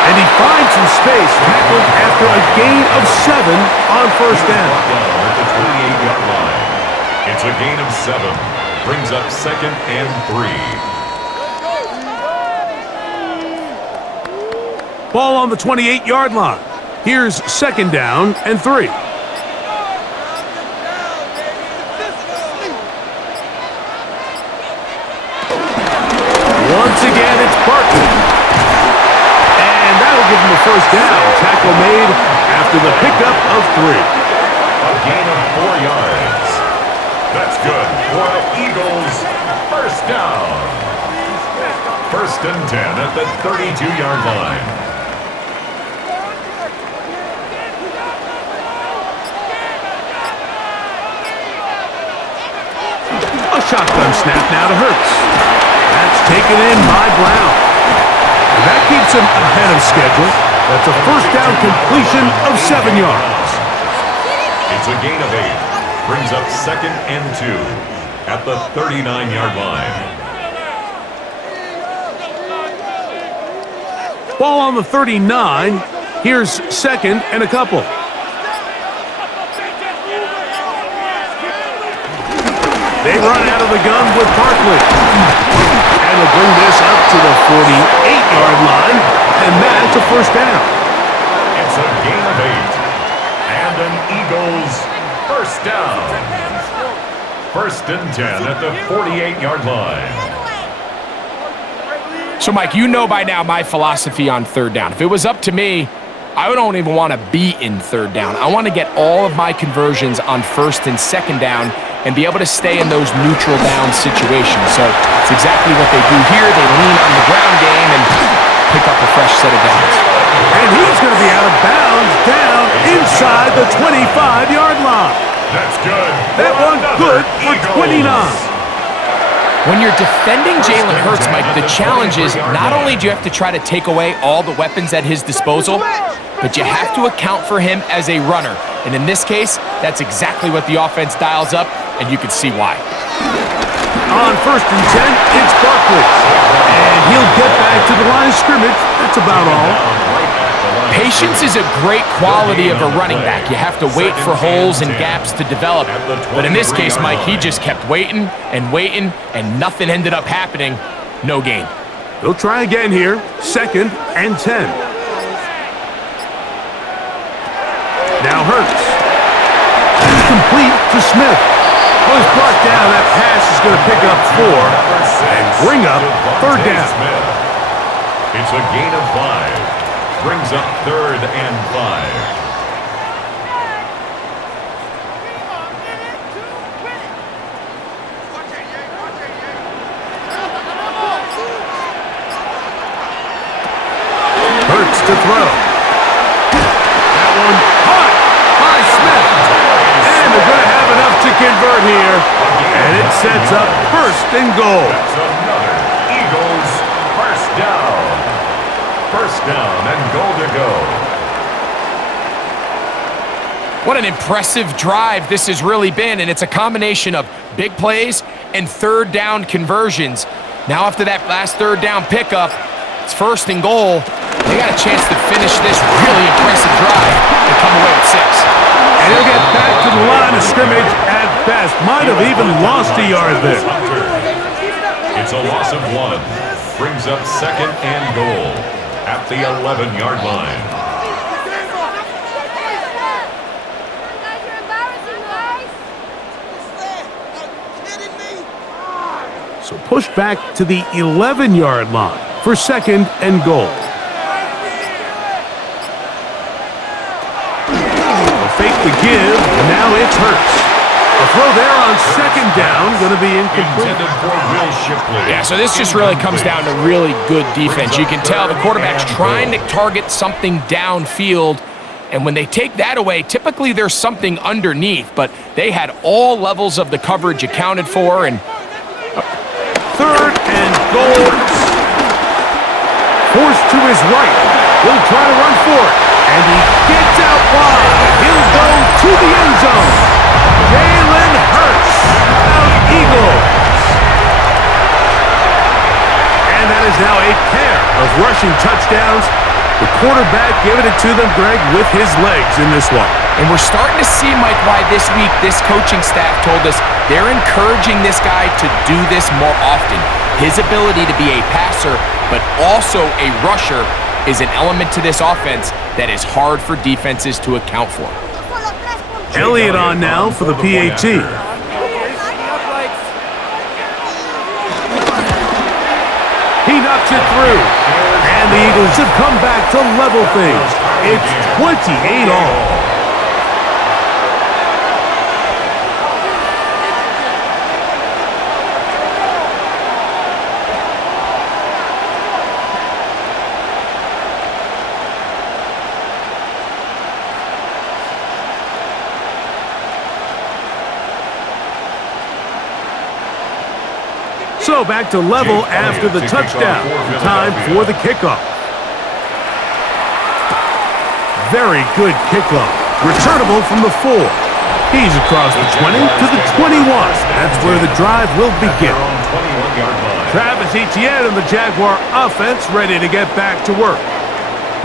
And he finds some space, tackled after a gain of 7 on first down. At the 28-yard line. It's a gain of 7. Brings up 2nd and 3. Ball on the 28-yard line. Here's 2nd down and 3. Once again, it's Barkley. Give him a first down. Tackle made after the pickup of 3. A gain of 4 yards. That's good for the Eagles. First down. 1st and 10 at the 32-yard line. A shotgun snap now to Hurts. That's taken in by Brown. And that keeps him ahead of schedule. That's a first down completion of 7 yards. It's a gain of 8. Brings up 2nd and 2 at the 39-yard line. Ball on the 39. Here's 2nd and a couple. They run out of the gun with Barkley. And they'll bring this up to the 48-yard line, and that's a first down. It's a gain of 8. And an Eagles first down. 1st and 10 at the 48-yard line. So, Mike, you know by now my philosophy on 3rd down. If it was up to me, I don't even want to be in 3rd down. I want to get all of my conversions on 1st and 2nd down and be able to stay in those neutral down situations. So it's exactly what they do here. They lean on the ground game and pick up a fresh set of downs. And he's going to be out of bounds down inside the 25-yard line. That's good. That one good for 29. When you're defending Jalen Hurts, Mike, the challenge is not only do you have to try to take away all the weapons at his disposal, but you have to account for him as a runner. And in this case, that's exactly what the offense dials up, and you can see why. On 1st and 10, it's Barkley. And he'll get back to the line of scrimmage. That's about all. Patience is a great quality of a running back. You have to wait for holes and gaps to develop. But in this case, Mike, he just kept waiting and waiting, and nothing ended up happening. No gain. They'll try again here. 2nd and 10. Now Hurts. Complete to Smith. Was brought down. That pass is going to pick up 4 and bring up 3rd down. It's a gain of 5. Brings up 3rd and 5. Hurts to throw. That one caught by Smith. And they're going to have enough to convert here. And it sets up 1st and goal. That's another Eagles first down. 1st down and goal to go. What an impressive drive this has really been, and it's a combination of big plays and 3rd down conversions. Now after that last 3rd down pickup, it's 1st and goal. They got a chance to finish this really impressive drive and come away with 6. And he'll get back to the line of scrimmage at best. Might have even lost a yard there. It's a loss of 1. Brings up 2nd and goal at the 11-yard line. So push back to the 11-yard line for 2nd and goal. They'll fake the give, and now it's Hurts. The throw there on 2nd down, going to be incomplete. Yeah, so this just really comes down to really good defense. You can tell the quarterback's trying to target something downfield, and when they take that away, typically there's something underneath, but they had all levels of the coverage accounted for, and 3rd and goal. Forced to his right. He'll try to run for it, and he gets out wide. He'll go to the end zone. Jalen Hurts, Eagles. And that is now a pair of rushing touchdowns. The quarterback giving it to them, Greg, with his legs in this one. And we're starting to see, Mike, why this week this coaching staff told us they're encouraging this guy to do this more often. His ability to be a passer, but also a rusher, is an element to this offense that is hard for defenses to account for. Elliott on now for the PAT. He knocks it through. And the Eagles have come back to level things. It's 28 all. So back to level after the touchdown. Time for the kickoff. Very good kickoff. Returnable from the 4. He's across the 20 to the 21. That's where the drive will begin. Travis Etienne and the Jaguar offense ready to get back to work.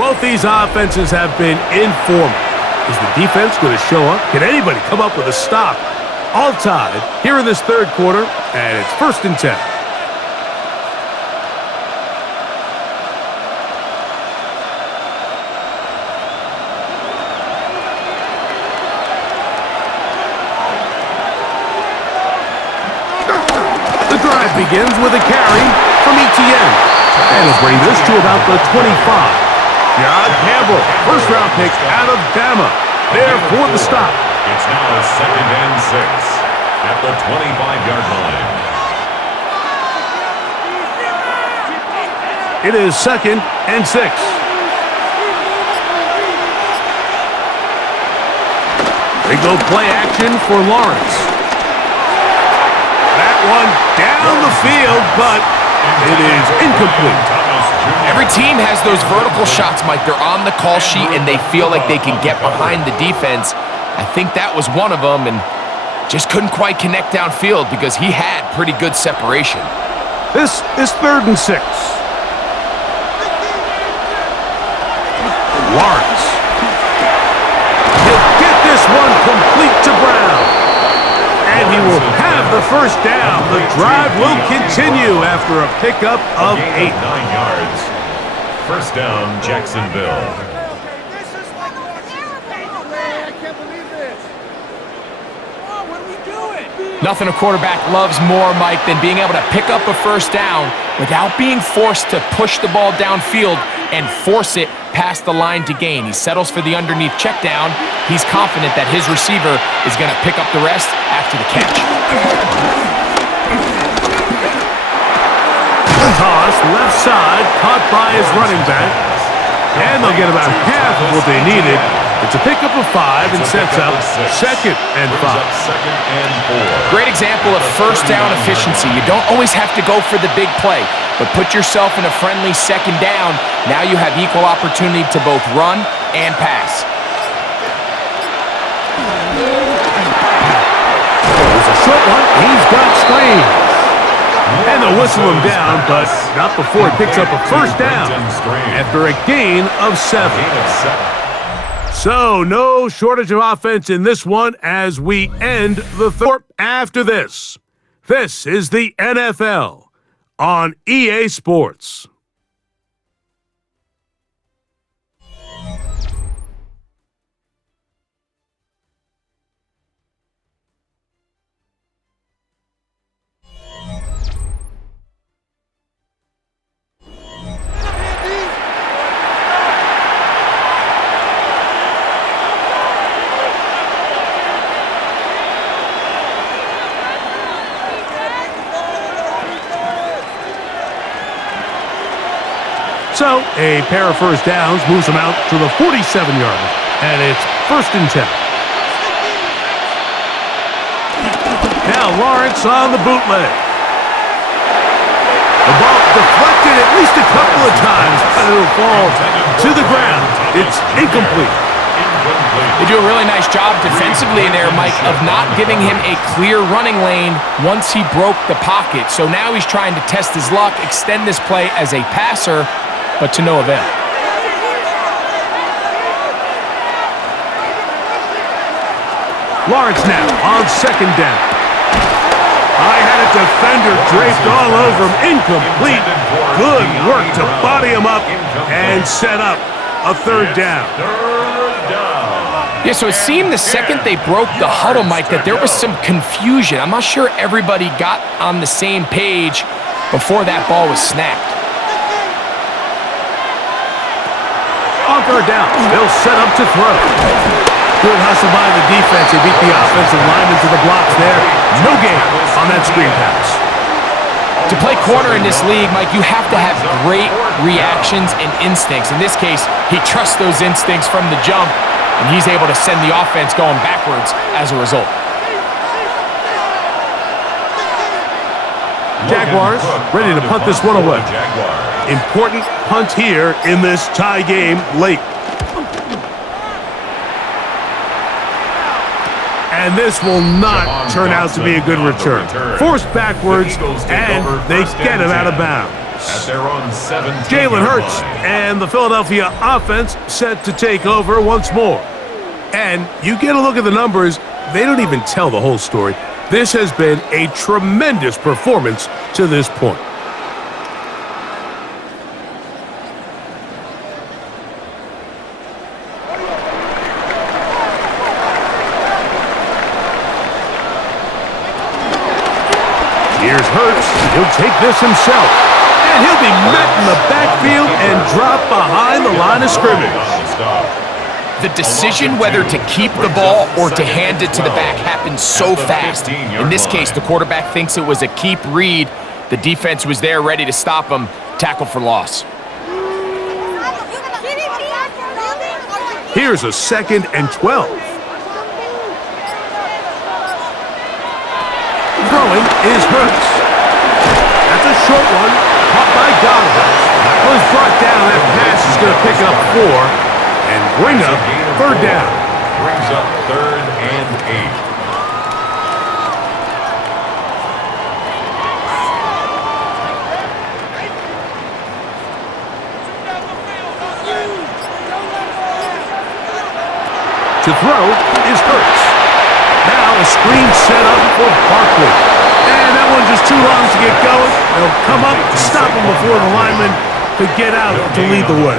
Both these offenses have been informal. Is the defense going to show up? Can anybody come up with a stop? All tied here in this 3rd quarter, and it's 1st and 10. Begins with a carry from Etienne. And he'll bring this to about the 25. John Campbell, first-round pick out of Bama. There for the stop. It's now 2nd and 6 at the 25-yard line. It is 2nd and 6. They go play action for Lawrence. That one down the field, but it is incomplete. Every team has those vertical shots, Mike. They're on the call sheet, and they feel like they can get behind the defense. I think that was one of them, and just couldn't quite connect downfield because he had pretty good separation. This is 3rd and 6. Lawrence. He'll get this one complete to Brown. And he will have the first down. The drive will continue after a pickup of 8. 9 yards. First down, Jacksonville. Nothing a quarterback loves more, Mike, than being able to pick up a first down without being forced to push the ball downfield and force it past the line to gain. He settles for the underneath check down. He's confident that his receiver is going to pick up the rest after the catch. Toss left side, caught by his running back. And they'll get about half of what they needed. It's a pickup of 5 and sets up 2nd and 5. Second and 4. Great example of first down efficiency. You don't always have to go for the big play, but put yourself in a friendly second down. Now you have equal opportunity to both run and pass. There's a short one. He's got screens. And they'll whistle him down, but not before he picks up a first down after a gain of 7. So, no shortage of offense in this one as we end the third. After this is the NFL on EA Sports. So, a pair of first downs moves them out to the 47-yard line, and it's 1st and 10. Now Lawrence on the bootleg. The ball deflected at least a couple of times, but it'll fall to the ground. It's incomplete. They do a really nice job defensively in there, Mike, of not giving him a clear running lane once he broke the pocket. So now he's trying to test his luck, extend this play as a passer, but to no avail. Lawrence now on 2nd down. I had a defender draped all over him. Incomplete. Good work to body him up and set up a 3rd down. Yeah, so it seemed the second they broke the huddle, Mike, that there was some confusion. I'm not sure everybody got on the same page before that ball was snapped. On 3rd down, they'll set up to throw. Good hustle by the defense. They beat the offensive lineman to the blocks there. No gain on that screen pass. To play corner in this league, Mike, you have to have great reactions and instincts. In this case, he trusts those instincts from the jump, and he's able to send the offense going backwards as a result. Jaguars ready to punt this one away. Important punt here in this tie game late. And this will not turn out to be a good return. Forced backwards, and they get it out of bounds. Jalen Hurts and the Philadelphia offense set to take over once more. And you get a look at the numbers, they don't even tell the whole story. This has been a tremendous performance to this point. Here's Hurts. He'll take this himself. And he'll be met in the backfield and dropped behind the line of scrimmage. The decision whether to keep the ball or to hand it to the back happens so fast. In this case, the quarterback thinks it was a keep read. The defense was there ready to stop him. Tackle for loss. Here's a 2nd and 12. Throwing is Hurts. That's a short one, caught by Donovan. Was brought down. That pass is going to pick up 4 and bring up 3rd down. Brings up 3rd and 8. To throw is Hurts. Now a screen set up for Barkley. And that one just too long to get going. They'll come up, stop him before the lineman could get out to lead the way.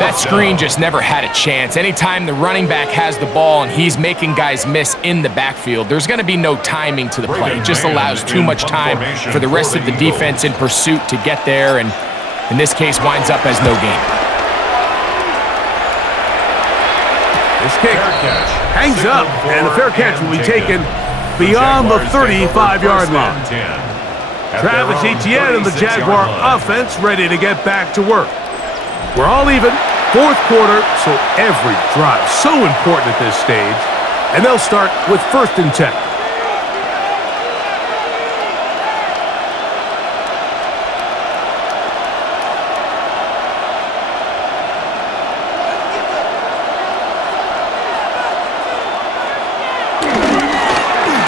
That screen just never had a chance. Anytime the running back has the ball and he's making guys miss in the backfield, there's going to be no timing to the play. It just allows too much time for the rest of the defense in pursuit to get there, and in this case winds up as no gain. This kick hangs up, and a fair catch will be taken beyond the 35-yard line. Travis Etienne and the Jaguar offense ready to get back to work. We're all even, fourth quarter, so every drive so important at this stage, and they'll start with 1st and 10.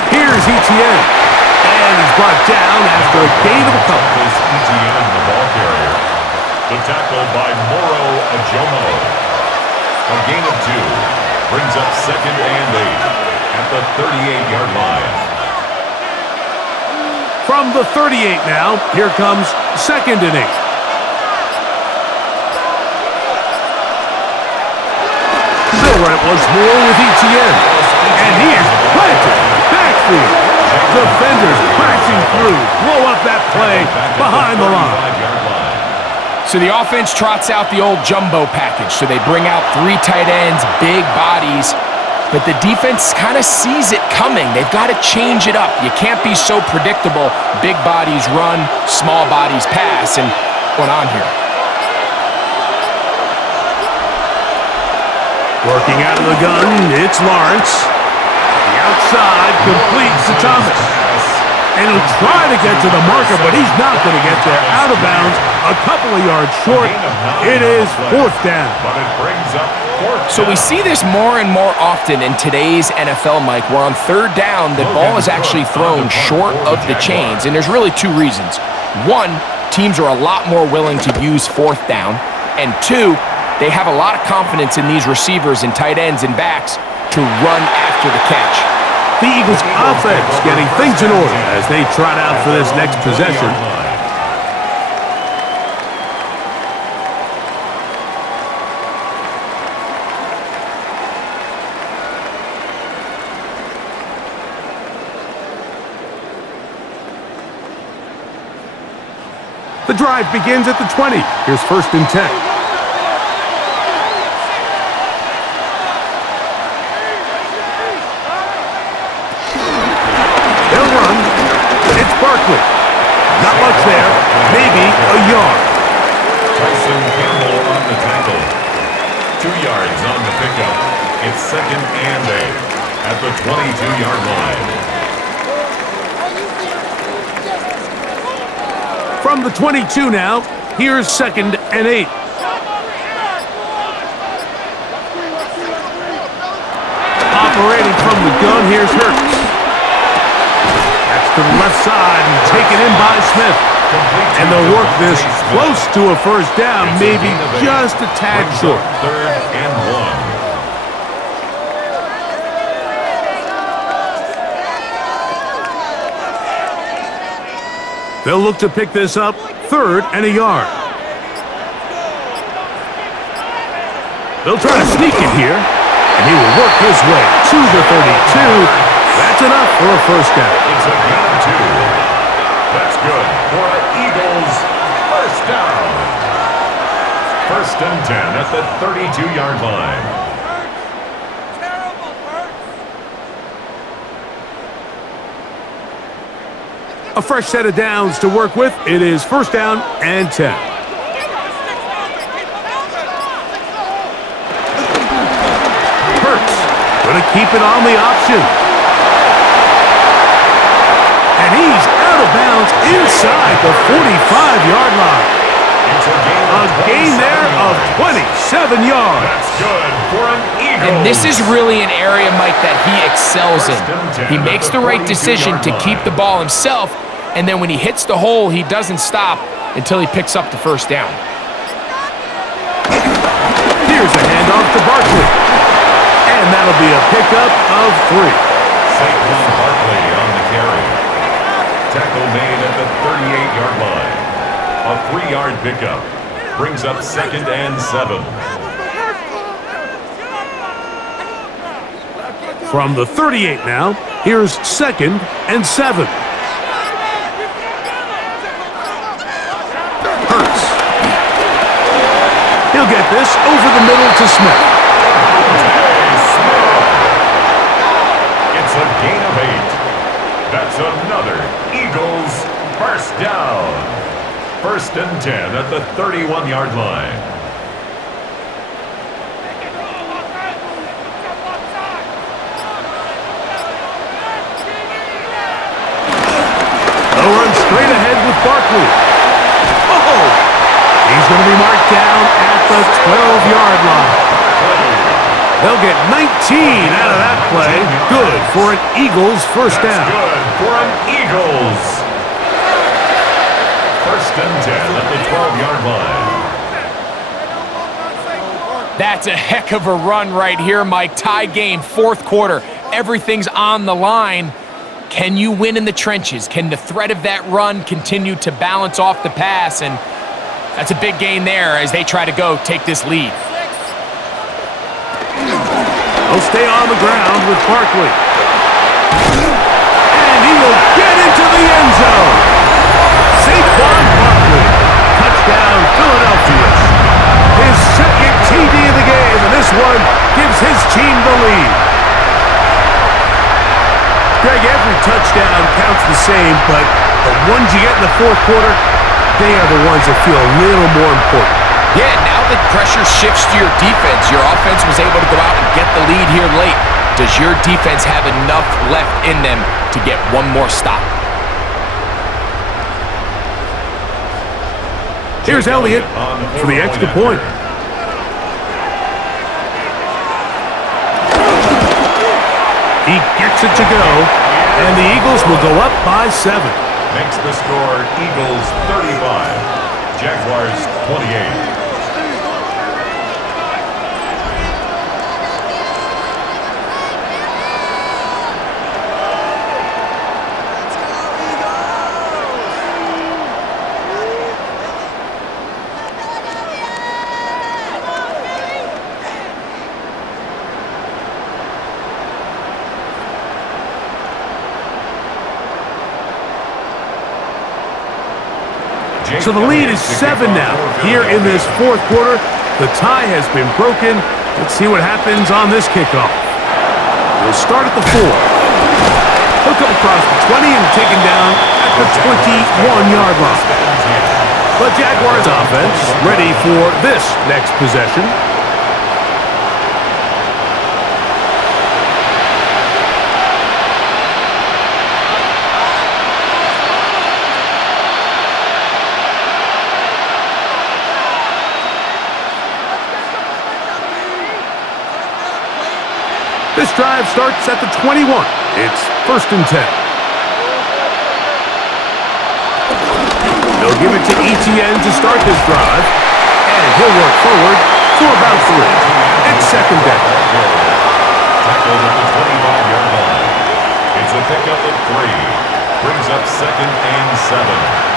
Here's Etienne, and he's brought down after a gain of a couple. Etienne, the ball carrier. The tackle by Moro Ajomo. A gain of 2 brings up 2nd and 8 at the 38-yard line. From the 38 now, here comes 2nd and 8. They'll run it once more with Etienne. And he is planted in the backfield. Defenders crashing through, blow up that play behind the line. So the offense trots out the old jumbo package. So they bring out 3 tight ends, big bodies, but the defense kind of sees it coming. They've got to change it up. You can't be so predictable. Big bodies run, small bodies pass, and what's on here? Working out of the gun, it's Lawrence. The outside completes to Thomas. And he'll try to get to the marker, but he's not going to get there. Out of bounds, a couple of yards short. It is 4th down. But it brings up 4th down. So we see this more and more often in today's NFL, Mike, where on 3rd down, the ball is actually thrown short of the chains. And there's really 2 reasons. 1, teams are a lot more willing to use 4th down. And 2, they have a lot of confidence in these receivers and tight ends and backs to run after the catch. The Eagles offense getting things in order as they trot out for this next possession. The drive begins at the 20. Here's 1st and 10. Barkley. Not much there. Maybe a yard. Tyson Campbell on the tackle. 2 yards on the pickup. It's 2nd and 8 at the 22-yard line. From the 22 now, here's 2nd and 8. Operating from the gun, here's Hurts. To the left side and taken in by Smith. And they'll work this close to a 1st down, maybe just a tad short. 3rd and 1. They'll look to pick this up 3rd and a yard. They'll try to sneak it here, and he will work his way to the 32. That's enough for a 1st down. It's a gain of 2. That's good for an Eagles 1st down. 1st and 10 at the 32-yard line. A fresh set of downs to work with. It is 1st down and 10. Hurts going to keep it on the option. And he's out of bounds inside the 45-yard line. A gain there of 27 yards. That's good for an Eagle. And this is really an area, Mike, that he excels in. He makes the right decision to keep the ball himself, and then when he hits the hole, he doesn't stop until he picks up the 1st down. Here's a handoff to Barkley. And that'll be a pickup of 3. Saquon Barkley on the carry. Tackle made at the 38-yard line. A 3-yard pickup. Brings up 2nd and 7. From the 38 now, here's 2nd and 7. Hurts. He'll get this over the middle to Smith. It's a gain of 8. That's another Eagles first down. 1st and 10 at the 31-yard line. They'll run straight ahead with Barkley. Oh! He's going to be marked down at the 12-yard line. They'll get 19 out of that play. Good for an Eagles first down. Good for an Eagles. 1st and 10 at the 12-yard line. That's a heck of a run right here, Mike. Tie game, 4th quarter. Everything's on the line. Can you win in the trenches? Can the threat of that run continue to balance off the pass? And that's a big gain there as they try to go take this lead. They'll stay on the ground with Barkley. And he will get into the end zone. Saquon Barkley. Touchdown, Philadelphia. His 2nd TD of the game, and this one gives his team the lead. Greg, every touchdown counts the same, but the ones you get in the 4th quarter, they are the ones that feel a little more important. Yeah, now the pressure shifts to your defense. Your offense was able to go out and get the lead here late. Does your defense have enough left in them to get one more stop? Here's Elliott for the extra point. He gets it to go, and the Eagles will go up by 7. Makes the score Eagles 35, Jaguars 28. So the lead is 7 now. Here in this 4th quarter, the tie has been broken. Let's see what happens on this kickoff. We'll start at the 4. He'll come across the 20 and taken down at the 21-yard line. The Jaguars offense ready for this next possession. This drive starts at the 21. It's 1st and 10. They'll give it to Etienne to start this drive, and he'll work forward for about 3. It's 2nd down. Tackled at the 25-yard line. It's a pickup of 3. Brings up 2nd and 7.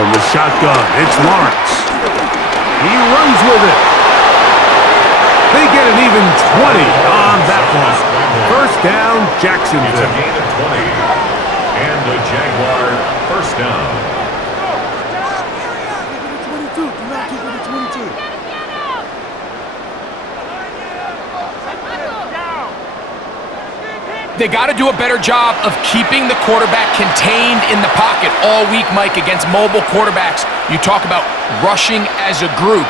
From the shotgun, it's Lawrence. He runs with it. They get an even 20 on that one. 1st down, Jacksonville. It's a gain of 20. And a Jaguar first down. They got to do a better job of keeping the quarterback contained in the pocket all week, Mike, against mobile quarterbacks. You talk about rushing as a group.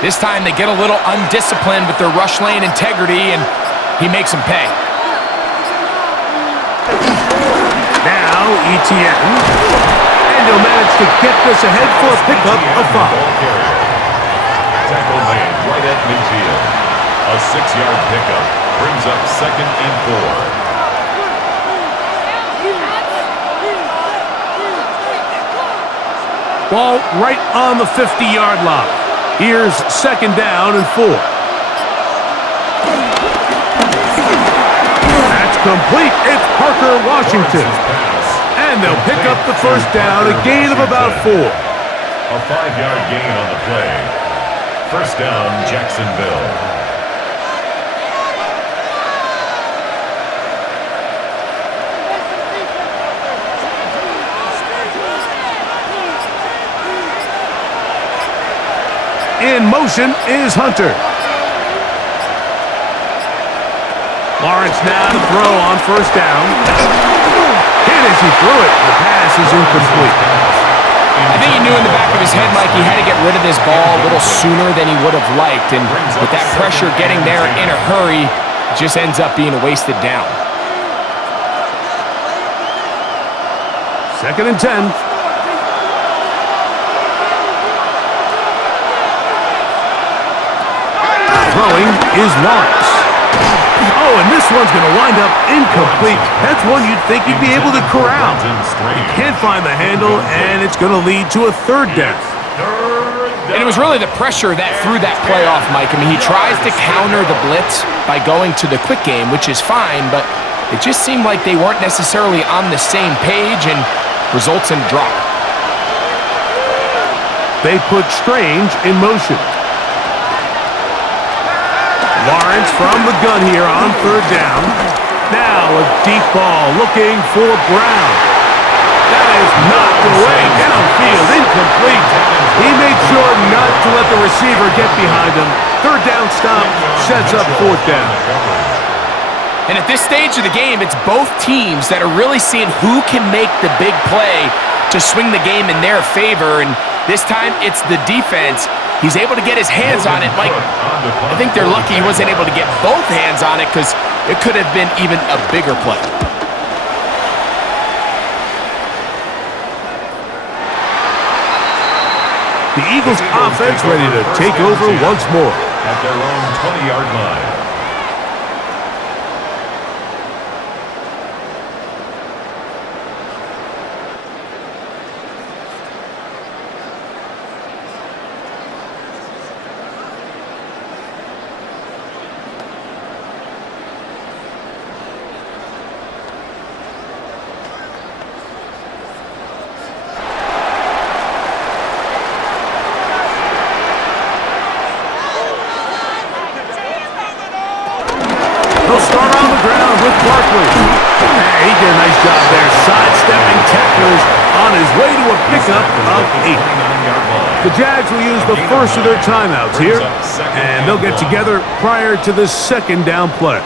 This time they get a little undisciplined with their rush lane integrity, and he makes them pay. Now Etienne. And he'll manage to get this ahead for a pickup of 5. Tackle made right at midfield. A 6-yard pickup brings up 2nd and 4. Ball right on the 50-yard line. Here's second down and 4. That's complete. It's Parker Washington. And they'll pick up the first down, a gain of about 4. A 5-yard gain on the play. First down, Jacksonville. In motion is Hunter. Lawrence now to throw on first down. Hit as he threw it. The pass is incomplete. I think he knew in the back of his head, Mike, he had to get rid of this ball a little sooner than he would have liked. And with that pressure getting there in a hurry, it just ends up being a wasted down. Second and 10. Throwing is Lawrence. Oh, and this one's going to wind up incomplete. That's one you'd think you'd be able to corral. He can't find the handle, and it's going to lead to a third down. And it was really the pressure that threw that play off, Mike. I mean, he tries to counter the blitz by going to the quick game, which is fine, but it just seemed like they weren't necessarily on the same page and results in a drop. They put Strange in motion. Lawrence from the gun here on third down. Now a deep ball looking for Brown. That is knocked away downfield, incomplete. He made sure not to let the receiver get behind him. Third down stop sets up fourth down. And at this stage of the game, it's both teams that are really seeing who can make the big play to swing the game in their favor. And this time, it's the defense. He's able to get his hands on it. Mike, I think they're lucky he wasn't able to get both hands on it because it could have been even a bigger play. The Eagles offense ready to take over once more. At their own 20-yard line. He'll start on the ground with Barkley. He did a nice job there, sidestepping tacklers on his way to a pickup of 8. The Jags will use the first of their timeouts here, and they'll get together prior to the second down play.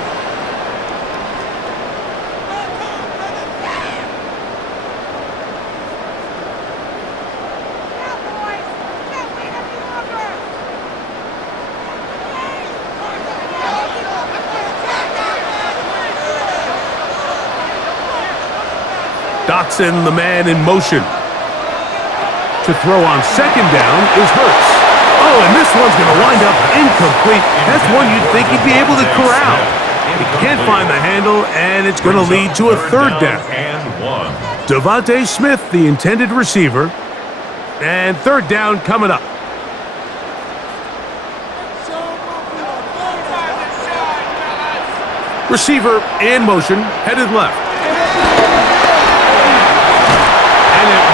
Dotson, the man in motion. To throw on second down is Hurts. Oh, and this one's going to wind up incomplete. That's one you'd think he'd be able to corral. He can't find the handle, and it's going to lead to a third down. Devontae Smith, the intended receiver. And third down coming up. Receiver in motion, headed left.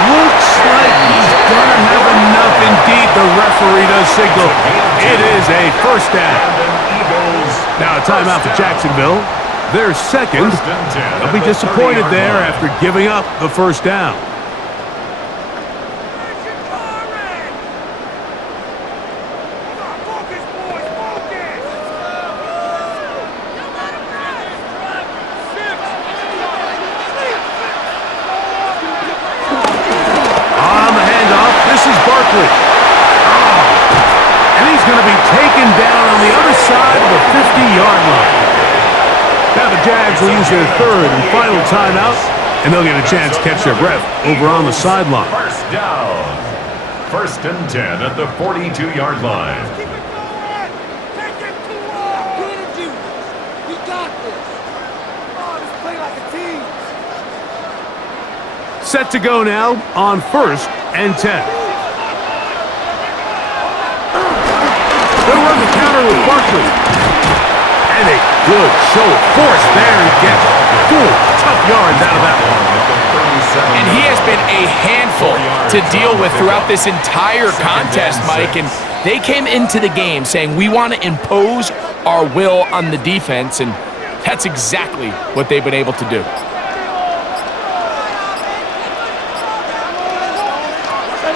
Looks like he's going to have enough indeed. The referee does signal. It is a first down. Now a timeout for Jacksonville. They're second. They'll be disappointed there after giving up the first down. And he's going to be taken down on the other side of the 50-yard line. Now the Jags will use their third and final timeout, and they'll get a chance to catch their breath over on the sideline. First down. First and 10 at the 42-yard line. Keep it going! Take it too long! We got this! Come on, let's play like a team! Set to go now on first and 10. on the counter with Barkley. And a good show of force there to get 4 tough yards out of that one. And he has been a handful to deal with throughout this entire contest, Mike. And they came into the game saying, we want to impose our will on the defense, and that's exactly what they've been able to do.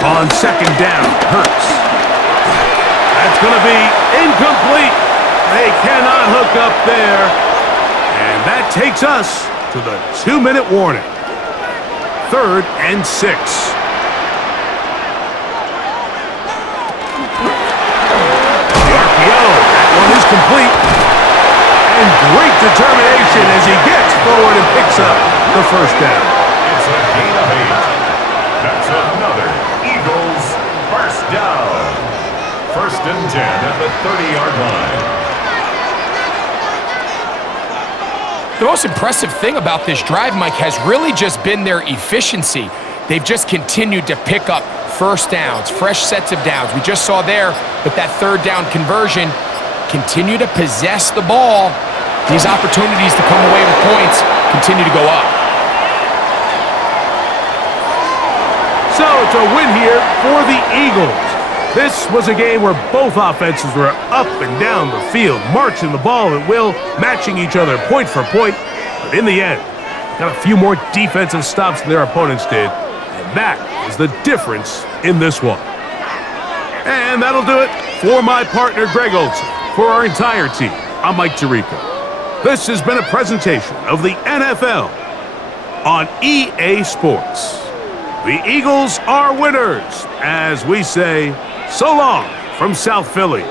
On second down, Hurts. That's going to be incomplete. They cannot hook up there. And that takes us to the 2-minute warning. 3rd and 6. The RPO, that one is complete. And great determination as he gets forward and picks up the first down. It's a gain of 8. That's another Eagles first down. 1st and 10 at the 30-yard line. The most impressive thing about this drive, Mike, has really just been their efficiency. They've just continued to pick up first downs, fresh sets of downs. We just saw there with that 3rd down conversion, continue to possess the ball. These opportunities to come away with points continue to go up. So it's a win here for the Eagles. This was a game where both offenses were up and down the field, marching the ball at will, matching each other point for point. But in the end, got a few more defensive stops than their opponents did. And that is the difference in this one. And that'll do it for my partner, Greg Olson. For our entire team, I'm Mike Tirico. This has been a presentation of the NFL on EA Sports. The Eagles are winners, as we say, so long from South Philly.